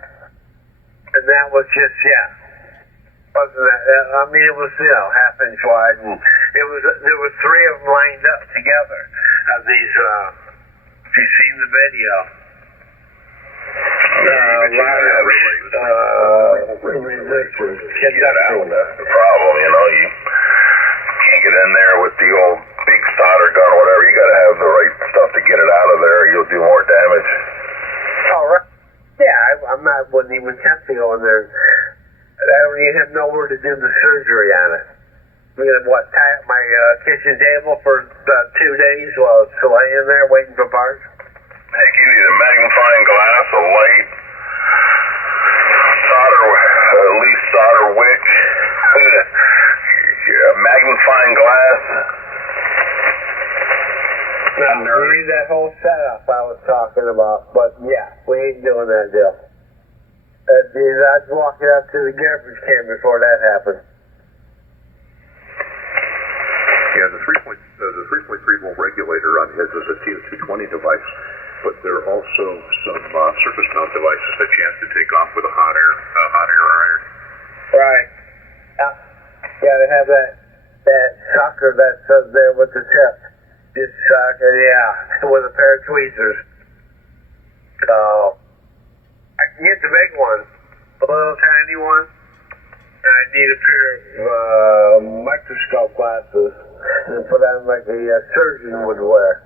And that was just, wasn't that, I mean, it was, half-inch wide, and there were 3 of them lined up together. These, if you've seen the video. Resistors. That's the problem, you know. You can't get in there with the old big solder gun or whatever. You got to have the right stuff to get it out of there. You'll do more damage. Oh, right. Yeah, I wouldn't even attempt to go in there. I don't even have nowhere to do the surgery on it. I'm going to, tie up my kitchen table for 2 days while it's laying there waiting for parts? Heck, you need a magnifying glass, a light, behind glass. No, we need that whole setup I was talking about, but yeah, we ain't doing that deal. I'd walk it up to the garbage can before that happened. Yeah, the 3.3 volt regulator on his is a TO220 device, but there are also some surface mount devices that you have to take off with a hot air iron. Right. Gotta have that sucker that's up there with the tip. This sucker, yeah, with a pair of tweezers. So, I can get the big one, the little tiny one. I need a pair of microscope glasses and put on like a surgeon would wear.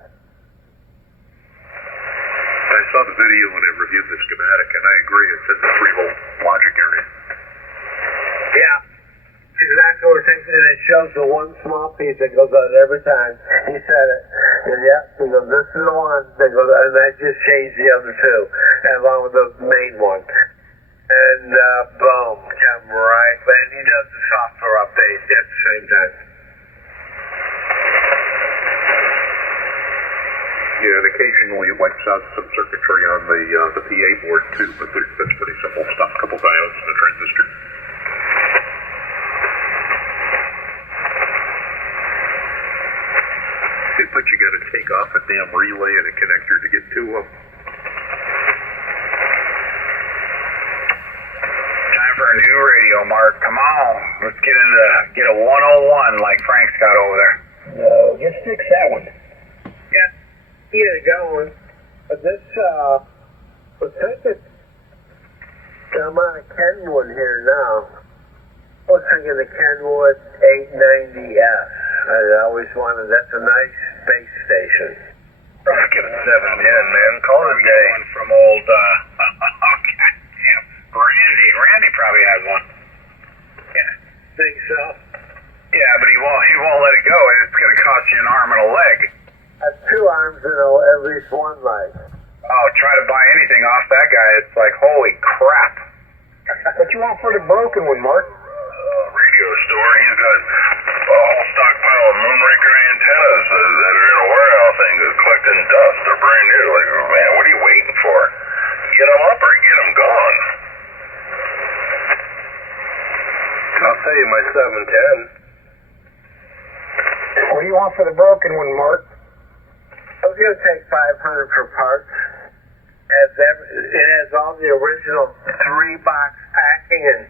I saw the video when I reviewed the schematic, and I agree, it's in the 3 volt logic area. Yeah. Exactly what it thinks, and it shows the one small piece that goes out every time. He said it. And yeah, he goes, this is the one that goes out, and I just changed the other two, along with the main one. And boom, come right. And he does the software update at the same time. Yeah, and occasionally it wipes out some circuitry on the PA board too, but that's pretty simple stuff. A couple diodes and a transistor. But you got to take off a damn relay and a connector to get to them. Time for a new radio, Mark. Come on. Let's get a 101 like Frank's got over there. No, just fix that one. Yeah, get it going. But this, I'm on a Kenwood here now. I was thinking the Kenwood 890S. I always wanted, that's a nice base station. Let's get a 710, man. Call it a day. One from old, goddamn, Randy probably has one. Yeah, think so. Yeah, but he won't let it go. It's going to cost you an arm and a leg. I have 2 arms and at least 1 leg. Oh, try to buy anything off that guy. It's like, holy crap. What you want for the broken one, Mark? Radio store. He's got a whole stockpile of Moonraker antennas that are in a warehouse thing collecting dust. They're brand new. Like, man, what are you waiting for? Get them up or get them gone. I'll tell you my 710. What do you want for the broken one, Mark? I was going to take 500 for parts. It has all the original 3-box packing and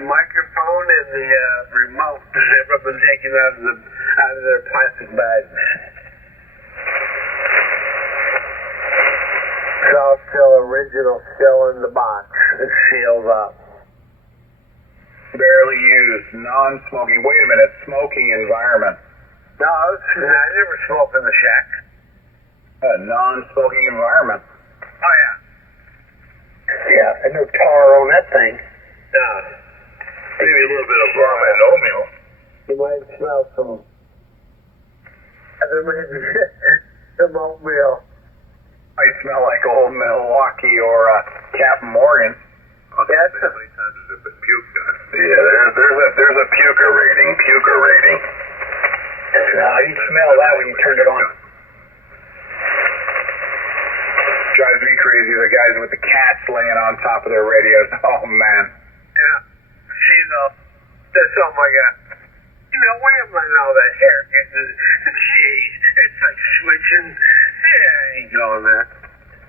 microphone and the remote that have been taken out of their plastic bags. It's all still original, still in the box. It's sealed up. Barely used, non-smoking. Wait a minute, smoking environment. No, I never smoked in the shack. A non-smoking environment. Oh, yeah. Yeah, and no tar on that thing. No. Maybe a little bit of rum and oatmeal. You might smell some. There may be some oatmeal. Might smell like old Milwaukee or Captain Morgan. Yes. How many times has it been puked on? Yeah, there's a puker rating. You smell that when you turn it on. Drives me crazy, the guys with the cats laying on top of their radios. Oh, man. Yeah. See, though, that's, oh my God. You know, where am I now, that hair getting, jeez, it's like switching. Yeah, I ain't going there.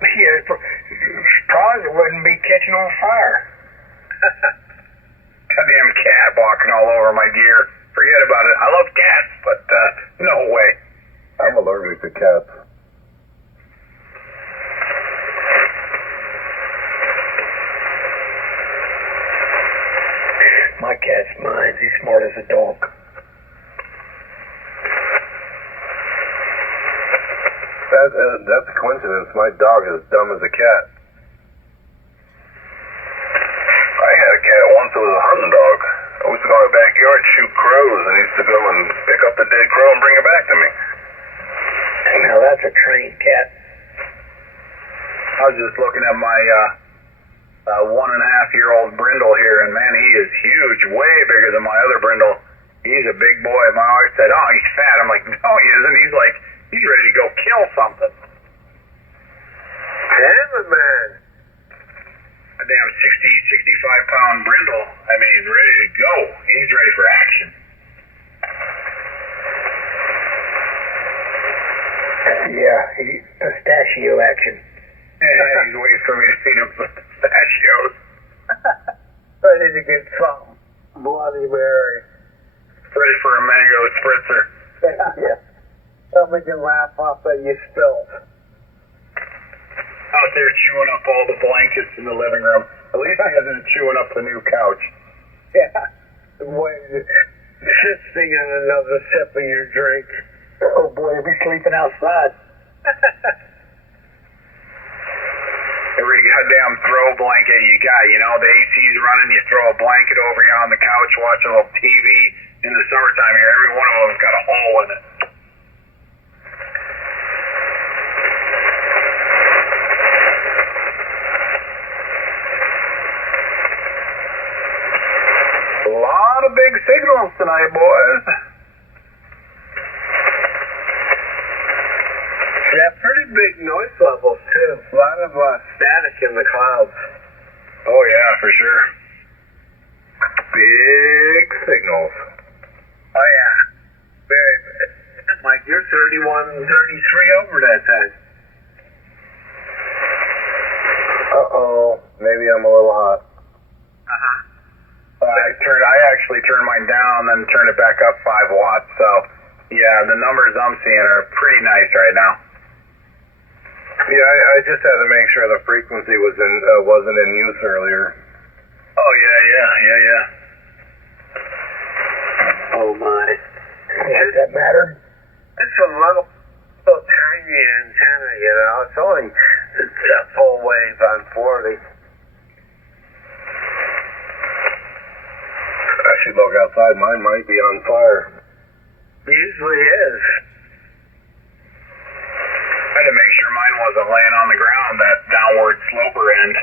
Yeah, surprised it wouldn't be catching on fire. Goddamn cat walking all over my gear. Forget about it. I love cats, but no way. I'm allergic to cats. My cat's mine. He's smart as a dog. That's a coincidence. My dog is dumb as a cat. I had a cat once that was a hunting dog. I used to go in the backyard, shoot crows, and he used to go and pick up the dead crow and bring it back to me. Now that's a trained cat. I was just looking at my 1.5-year-old brindle here, and man, he is huge, way bigger than my other brindle. He's a big boy. My wife said, "Oh, he's fat." I'm like, "No, he isn't." He's like, he's ready to go kill something. Hammer man. A damn 65-pound brindle. I mean, ready to go. He's ready for action. Yeah, pistachio action. Yeah, he's waiting for me to feed him some pistachios. Ready to get some Bloody Mary. Ready for a mango spritzer. Yeah. Something can laugh off that you spilled. Out there chewing up all the blankets in the living room. At least he isn't chewing up the new couch. Yeah. Insisting on another sip of your drink. Oh boy, he'll be sleeping outside. Every goddamn throw blanket you got, you know, the AC's running, you throw a blanket over here on the couch, watch a little TV. In the summertime here, every one of them's got a hole in it. A lot of big signals tonight, boys. Yeah, pretty big noise levels too. A lot of static in the clouds. Oh yeah, for sure. Big signals. Oh yeah. Very big. Mike, you're 31, 33 over that time. Uh-oh. Maybe I'm a little hot. I actually turned mine down, then turned it back up 5 watts. So, yeah, the numbers I'm seeing are pretty nice right now. Yeah, I just had to make sure the frequency wasn't in use earlier. Oh yeah. Oh my. Does that matter? It's a little tiny antenna, you know. It's only a full wave on 40. I should look outside. Mine might be on fire. Usually is. I had to make sure mine wasn't laying on the ground, that downward sloper end.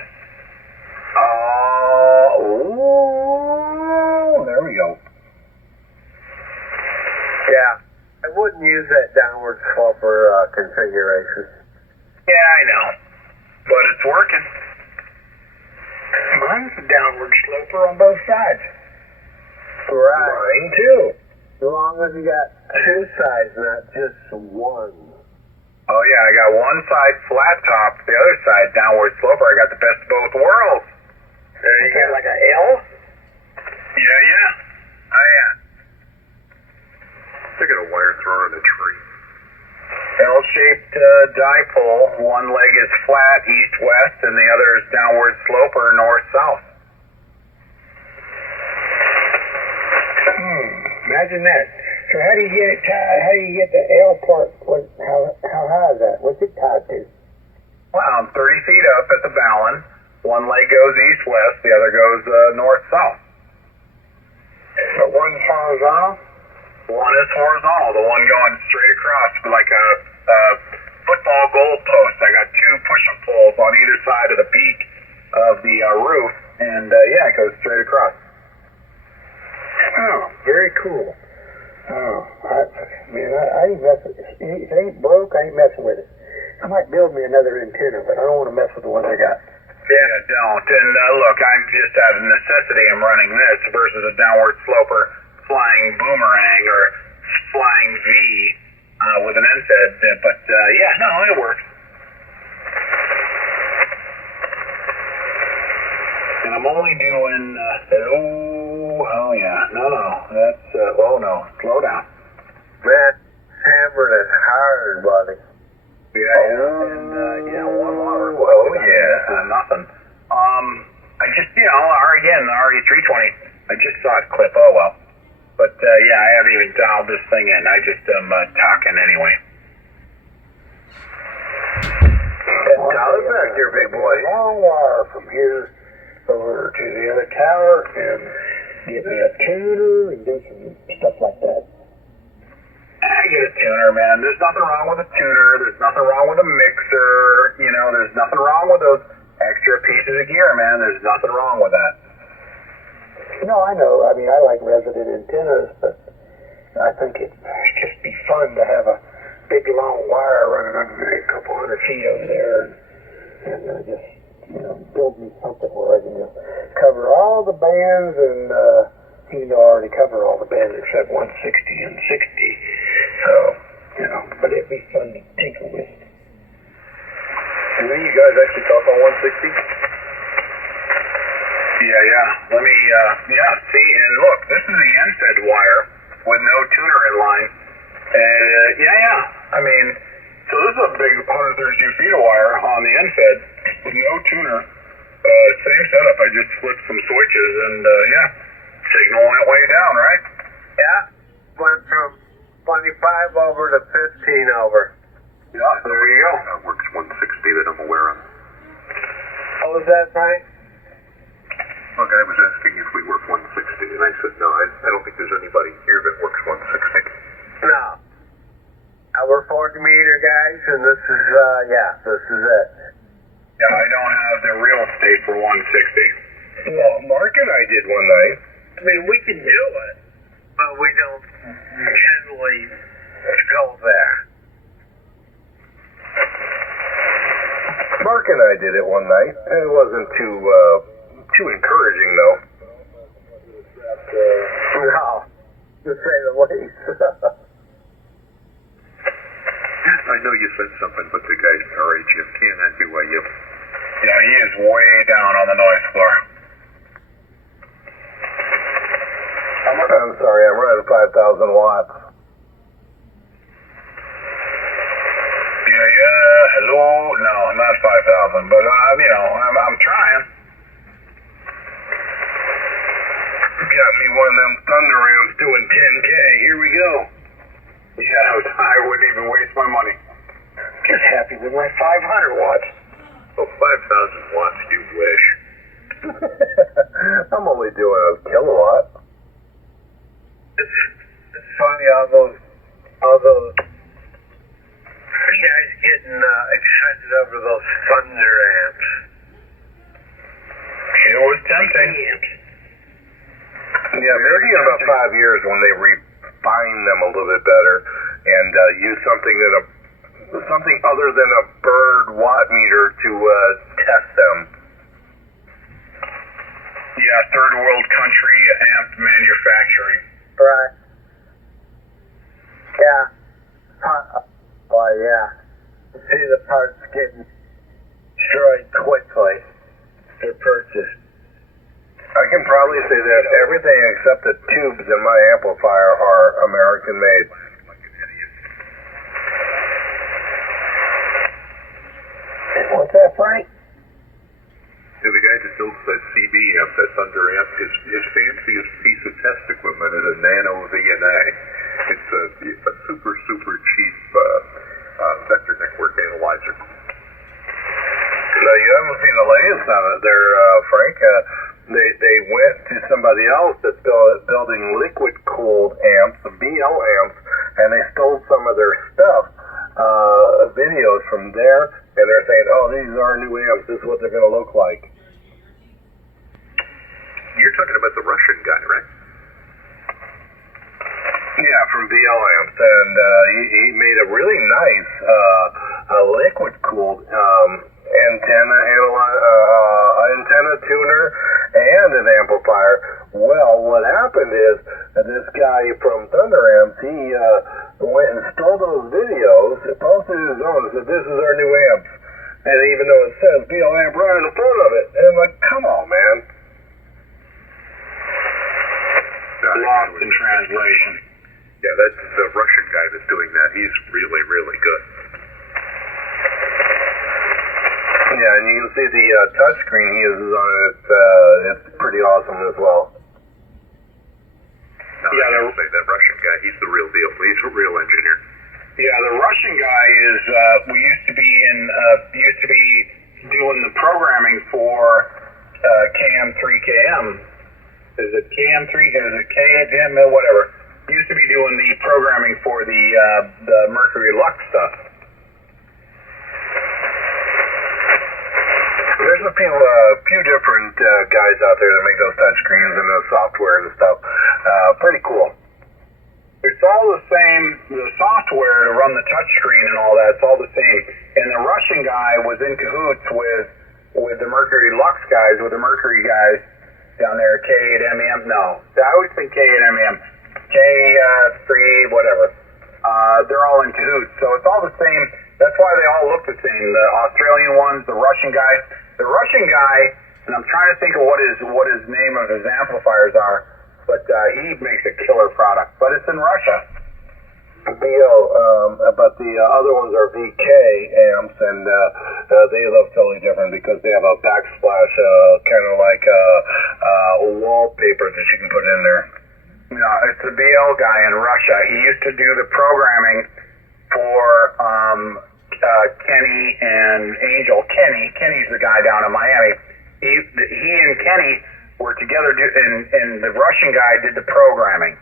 Oh, there we go. Yeah. I wouldn't use that downward sloper configuration. Yeah, I know. But it's working. Mine's a downward sloper on both sides. Right. Mine too. As long as you got 2 sides, not just one. Oh yeah, I got one side flat top, the other side downward sloper. I got the best of both worlds. There you go. Like a L? Yeah. Oh yeah. They got a wire thrown in a tree. L-shaped dipole. One leg is flat east-west, and the other is downward sloper north-south. Imagine that. So how do you get it tied? How do you get the L part? How high is that? What's it tied to? Well, I'm 30 feet up at the ballon. One leg goes east-west, the other goes north-south. But one's horizontal? One is horizontal, the one going straight across, like a football goal post. I got 2 push-up poles on either side of the peak of the roof, and yeah, it goes straight across. Oh, very cool. Oh, I ain't messing. If it ain't broke, I ain't messing with it. I might build me another antenna, but I don't want to mess with the one I got. Yeah, don't. And look, I'm just out of necessity. I'm running this versus a downward sloper flying boomerang or flying V with an NSAID. But yeah, no, it works. And I'm only doing. Oh yeah, no, that's oh no, slow down. Man, hammering it hard, buddy. Yeah, and yeah, one more. Oh yeah, nothing. I just, you know, again, the RE320. I just saw it clip. Oh well. But yeah, I haven't even dialed this thing in. I just am talking anyway. Dial it back here, big boy. Long wire from here over to the other tower and get me a tuner and do some stuff like that. I get a tuner, man. There's nothing wrong with a tuner. There's nothing wrong with a mixer. You know, there's nothing wrong with those extra pieces of gear, man. There's nothing wrong with that. No, I know. I mean, I like resident antennas, but I think it'd just be fun to have a big long wire running under a couple 100 feet over there, and just build me something where I can just cover all the bands, and even though I already cover all the bands except 160 and 60, so but it'd be fun to tinker with. And then you guys actually talk on 160? Yeah. Let me, see, and look, this is the end-fed wire with no tuner in line. And, I mean, so this is a big 132 feet of wire on the end-fed with no tuner. Same setup, I just flipped some switches, and, signal went way down, right? Yeah, went from 25 over to 15 over. Yeah, there you go. Works 160 that I'm aware of. What was that, Frank? Look, I was asking if we work 160, and I said, no, I don't think there's anybody here that works 160. No. We're 40 meter guys, and this is it. Yeah, I don't have the real estate for 160. Well, Mark and I did one night. I mean, we can do it, but we don't generally go there. Mark and I did it one night. It wasn't too encouraging, though. No, to say the least. I know you said something, but the guys encourage you. Can't that be why you... Yeah, he is way down on the noise floor. I'm sorry, I'm running 5,000 watts. Yeah, hello? No, not 5,000, but, I'm trying. Got me one of them Thunder Rams doing 10K. Here we go. Yeah, I wouldn't even waste my money. Just happy with my 500 watts. Oh, 5,000 watts, you wish. I'm only doing a kilowatt. It's funny, all those guys getting excited over those Thunder amps. It was tempting. Yeah, maybe in about 5 years when they refine them a little bit better and use something other than a bird watt meter to test them. Yeah, third world country amp manufacturing. Right. Yeah. Well, yeah. See the parts getting destroyed quickly. They're purchased. I can probably say that everything except the tubes in my amplifier are American made. What's that, Frank? Yeah, the guy that builds that CB amp, that Thunder amp, his fanciest piece of test equipment is a Nano VNA. It's a super cheap vector network analyzer. No, you haven't seen the latest on it there, Frank. They went to somebody else that's building liquid-cooled amps, the BL amps, and they stole some of their stuff, videos from there, and they're saying, oh, these are our new amps, this is what they're going to look like. You're talking about the Russian guy, right? Yeah, from BL amps, and he made a really nice liquid-cooled antenna tuner and an amplifier. Well, what happened is this guy from Thunder Amps, he went and stole those videos, posted his own, and said, this is our new amps. And even though it says BL amp right in the front of it, and I'm like, come on, man. Lost in translation. Yeah, that's the Russian guy that's doing that. He's really, really good. Yeah, and you can see the touchscreen he uses on it. It's pretty awesome as well. No, yeah, I would say that Russian guy, he's the real deal. He's a real engineer. Yeah, the Russian guy is, we used to be doing the programming for KM3KM. Is it KM3? Is it KM? Whatever. Used to be doing the programming for the Mercury Lux stuff. There's a few different guys out there that make those touchscreens and the software and stuff. Pretty cool. It's all the same. The software to run the touchscreen and all that, it's all the same. And the Russian guy was in cahoots with the Mercury Lux guys, with the Mercury guys down there, K8MEM. No, I always think K8MEM. K3, whatever. They're all in cahoots, so it's all the same. That's why they all look the same. The Australian ones, the Russian guy. The Russian guy, and I'm trying to think of what his name of his amplifiers are, but he makes a killer product. But it's in Russia. BO, but the other ones are VK amps, and they look totally different because they have a backsplash, kind of like wallpaper that you can put in there. No, it's the BL guy in Russia. He used to do the programming for Kenny and Angel. Kenny's the guy down in Miami. He and Kenny were together, and the Russian guy did the programming.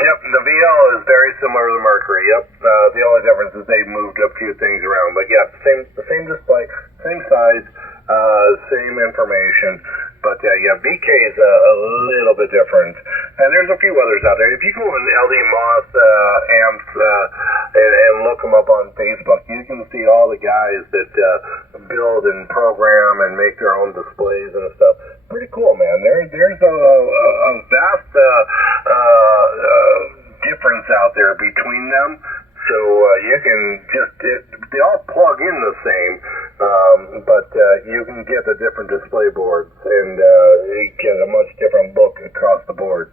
Yep, the VL is very similar to the Mercury. Yep, the only difference is they moved a few things around, but yeah, the same display, same size, same information. But yeah, VK is a little bit different, and there's a few others out there. If you go on LD Moss amps and look them up on Facebook, you can see all the guys that build and program and make their own displays and stuff. Pretty cool, man. There's a vast difference out there between them. So you can they all plug in the same, but you can get the different display boards and you get a much different look across the board.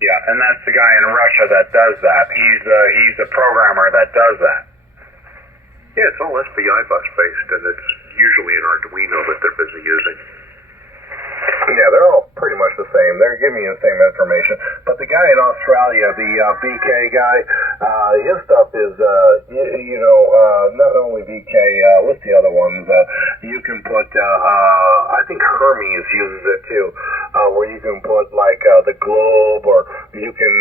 Yeah, and that's the guy in Russia that does that. He's the programmer that does that. Yeah, it's all SPI bus based, and it's usually an Arduino that they're busy using. Yeah, they're all pretty much the same. They're giving you the same information. But the guy in Australia, the BK guy, his stuff is, not only BK, what's the other ones? You can put, I think Hermes uses it too, where you can put like the globe, or you can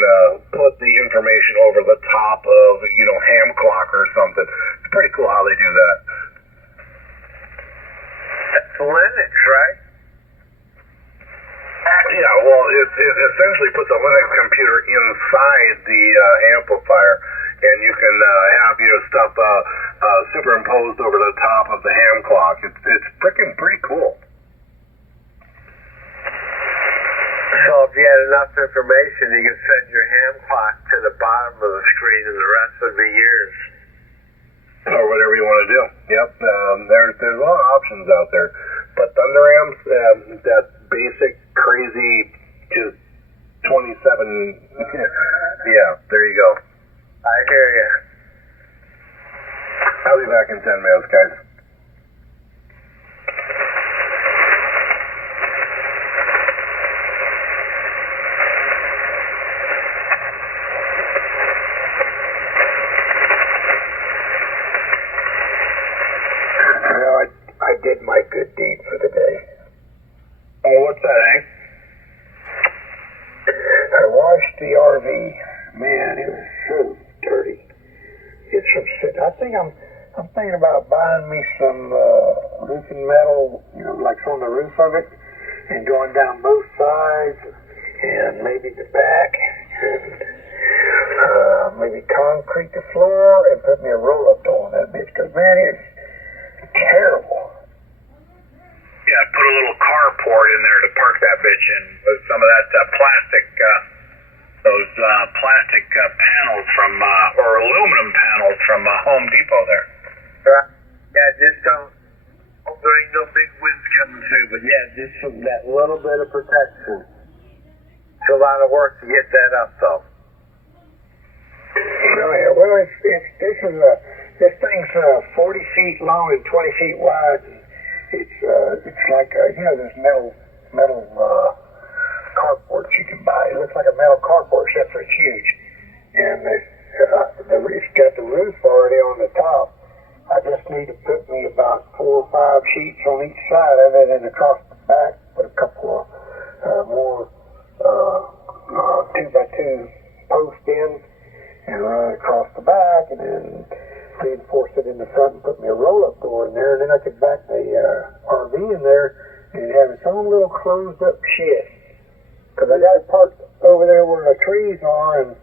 put the information over the top of, ham clock or something. It's pretty cool how they do that. That's Linux, right? Yeah, well, it essentially puts a Linux computer inside the amplifier, and you can have your stuff superimposed over the top of the ham clock. It's freaking pretty cool. So if you had enough information, you could send your ham clock to the bottom of the screen, and the rest would be yours. Or whatever you want to do. Yep, there's a lot of options out there. But Thunder amps, that basic, crazy, just 27, yeah, there you go. I hear you. I'll be back in 10 minutes, guys. I did my good deed for the day. Oh, what's that, Hank? I washed the RV. Man, it was so dirty. It's from sitting. I think I'm thinking about buying me some roofing metal, like on the roof of it, and going down both sides, and maybe the back, and maybe concrete the floor, and put me a roll-up door on that bitch. Because man, it's terrible. Yeah, put a little carport in there to park that bitch in with some of that plastic, those plastic panels from, or aluminum panels from Home Depot there. Right. Yeah, just don't. There ain't no big winds coming through, but yeah, just from that little bit of protection. It's a lot of work to get that up, though. Oh, yeah. Well, this thing's 40 feet long and 20 feet wide. And it's like there's metal carports you can buy. It looks like a metal carport, except for it's huge, and it's got the roof already on the top. I just need to put me about 4 or 5 sheets on each side of it, and across the back put a couple of more 2x2 posts in, and run across the back, and then reinforce it in the front and put me a roll-up door in there, and then I could back the RV in there and have its own little closed-up shed. Because I got it parked over there where the trees are, and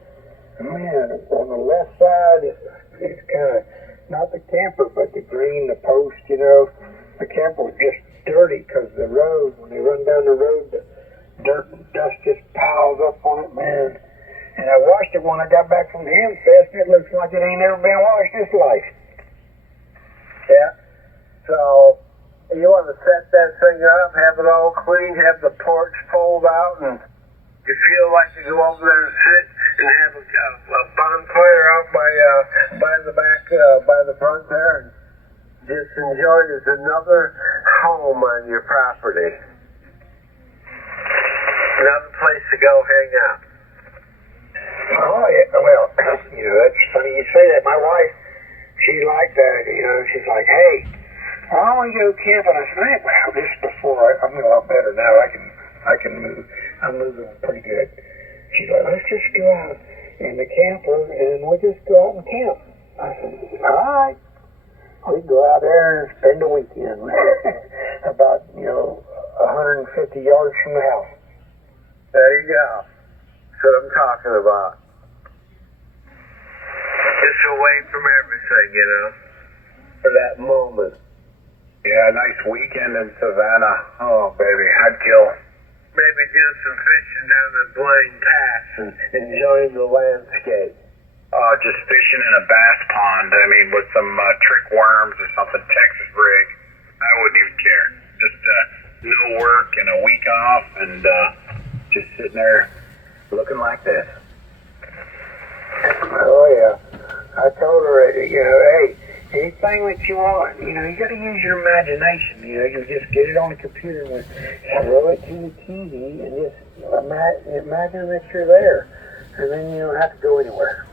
man, on the left side it's kind of not the camper, but the green, the post. You know, the camper was just dirty because the road. When they run down the road, the dirt and dust just piles up on it, man. And I washed it when I got back from the Hamfest, and it looks like it ain't never been washed this life. Yeah. So you want to set that thing up, have it all clean, have the porch pulled out, and you feel like you go over there and sit and have a bonfire out by the back, by the front there, and just enjoy it as another home on your property. Another place to go hang out. Oh, yeah, well, you know, that's funny you say that. My wife, she liked that, you know, she's like, hey, why don't we go camping? I said, hey, well, this is before, I'm a lot better now, I can move, I'm moving pretty good. She's like, let's just go out in the camper, and we'll just go out and camp. I said, all right. We go out there and spend the weekend, about, you know, 150 yards from the house. There you go. That's what I'm talking about. Just away from everything, you know, for that moment. Yeah, nice weekend in Savannah. Oh, baby, I'd kill. Maybe do some fishing down the Blaine Pass and enjoying the landscape. Just fishing in a bass pond. I mean, with some trick worms or something, Texas rig. I wouldn't even care. Just no work and a week off, and just sitting there looking like this. Oh yeah, I told her, you know, hey, anything that you want, you know, you got to use your imagination. You know, you just get it on the computer and throw it to the TV and just imagine that you're there, and then you don't have to go anywhere.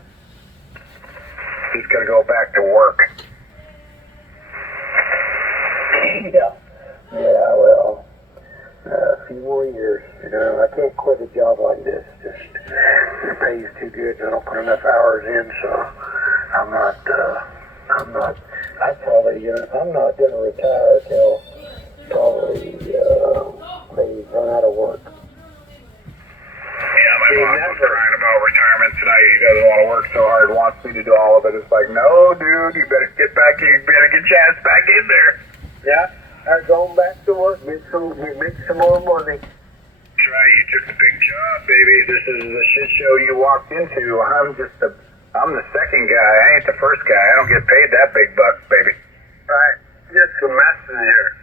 Just gotta go back to work. Yeah, well, a few more years. You know, I can't quit a job like this. Just the pay's too good. I don't put enough hours in, so I'm not. I'm not gonna retire till probably maybe run out of work. Yeah, my boss was crying about retirement tonight. He doesn't want to work so hard, wants me to do all of it. It's like, no, dude, you better get back in. You better get your ass back in there. Yeah, I'm going back to work. Make some more money. That's right. You took the big job, baby. This is the shit show you walked into. I'm the second guy. I ain't the first guy. I don't get paid that big bucks, baby. Right. Just a messenger.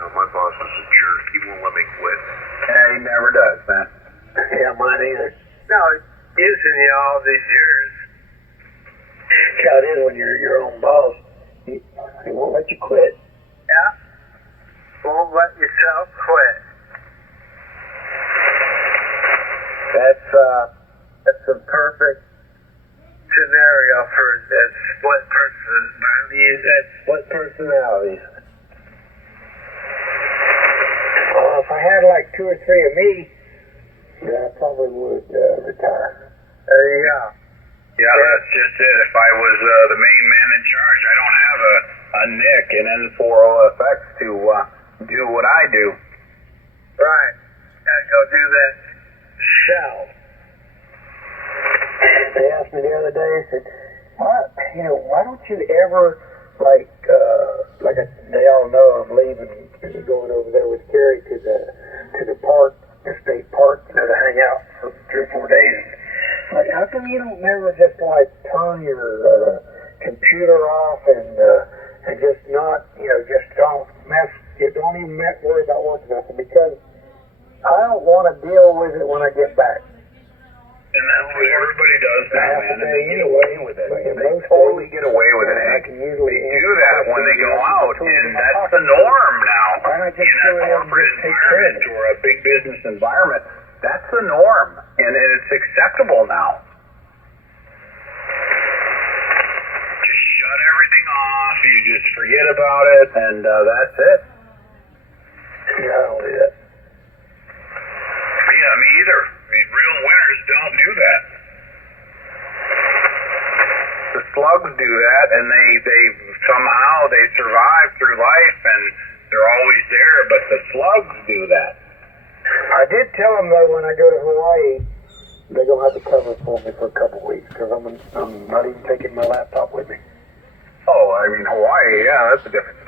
No, my boss is a jerk. He won't let me quit. Yeah, he never does, man. Yeah, mine either. No, using you all these years. How it is when you're your own boss. He won't let you quit. Yeah. Won't let yourself quit. That's a perfect scenario for that split personalities. Well, if I had like 2 or 3 of me, yeah, I probably would retire. There you go. Yeah, that's just it. If I was the main man in charge, I don't have a Nick and N4OFX to do what I do. Right. Gotta go do that shell. They asked me the other day, they said, why don't you ever, they all know I'm leaving and going over there with Carrie to the park, the state park, to hang out for 3 or 4 days. Like, how come you don't never just turn your computer off and just not, just don't even worry about working nothing, because I don't want to deal with it when I get back. And that's what everybody does now, man. And they get away with it. They totally get away with it. Heck, they do that when they go out, and that's the norm now. In a corporate environment or a big business environment, that's the norm, and it's acceptable now. Just shut everything off. You just forget about it, and that's it. Yeah, I don't do that. Yeah, me either. I mean, real winners don't do that. The slugs do that, and they somehow they survive through life, and they're always there. But the slugs do that. I did tell them though when I go to Hawaii, they're gonna have to cover for me for a couple weeks because I'm not even taking my laptop with me. Oh, I mean Hawaii, yeah, that's a different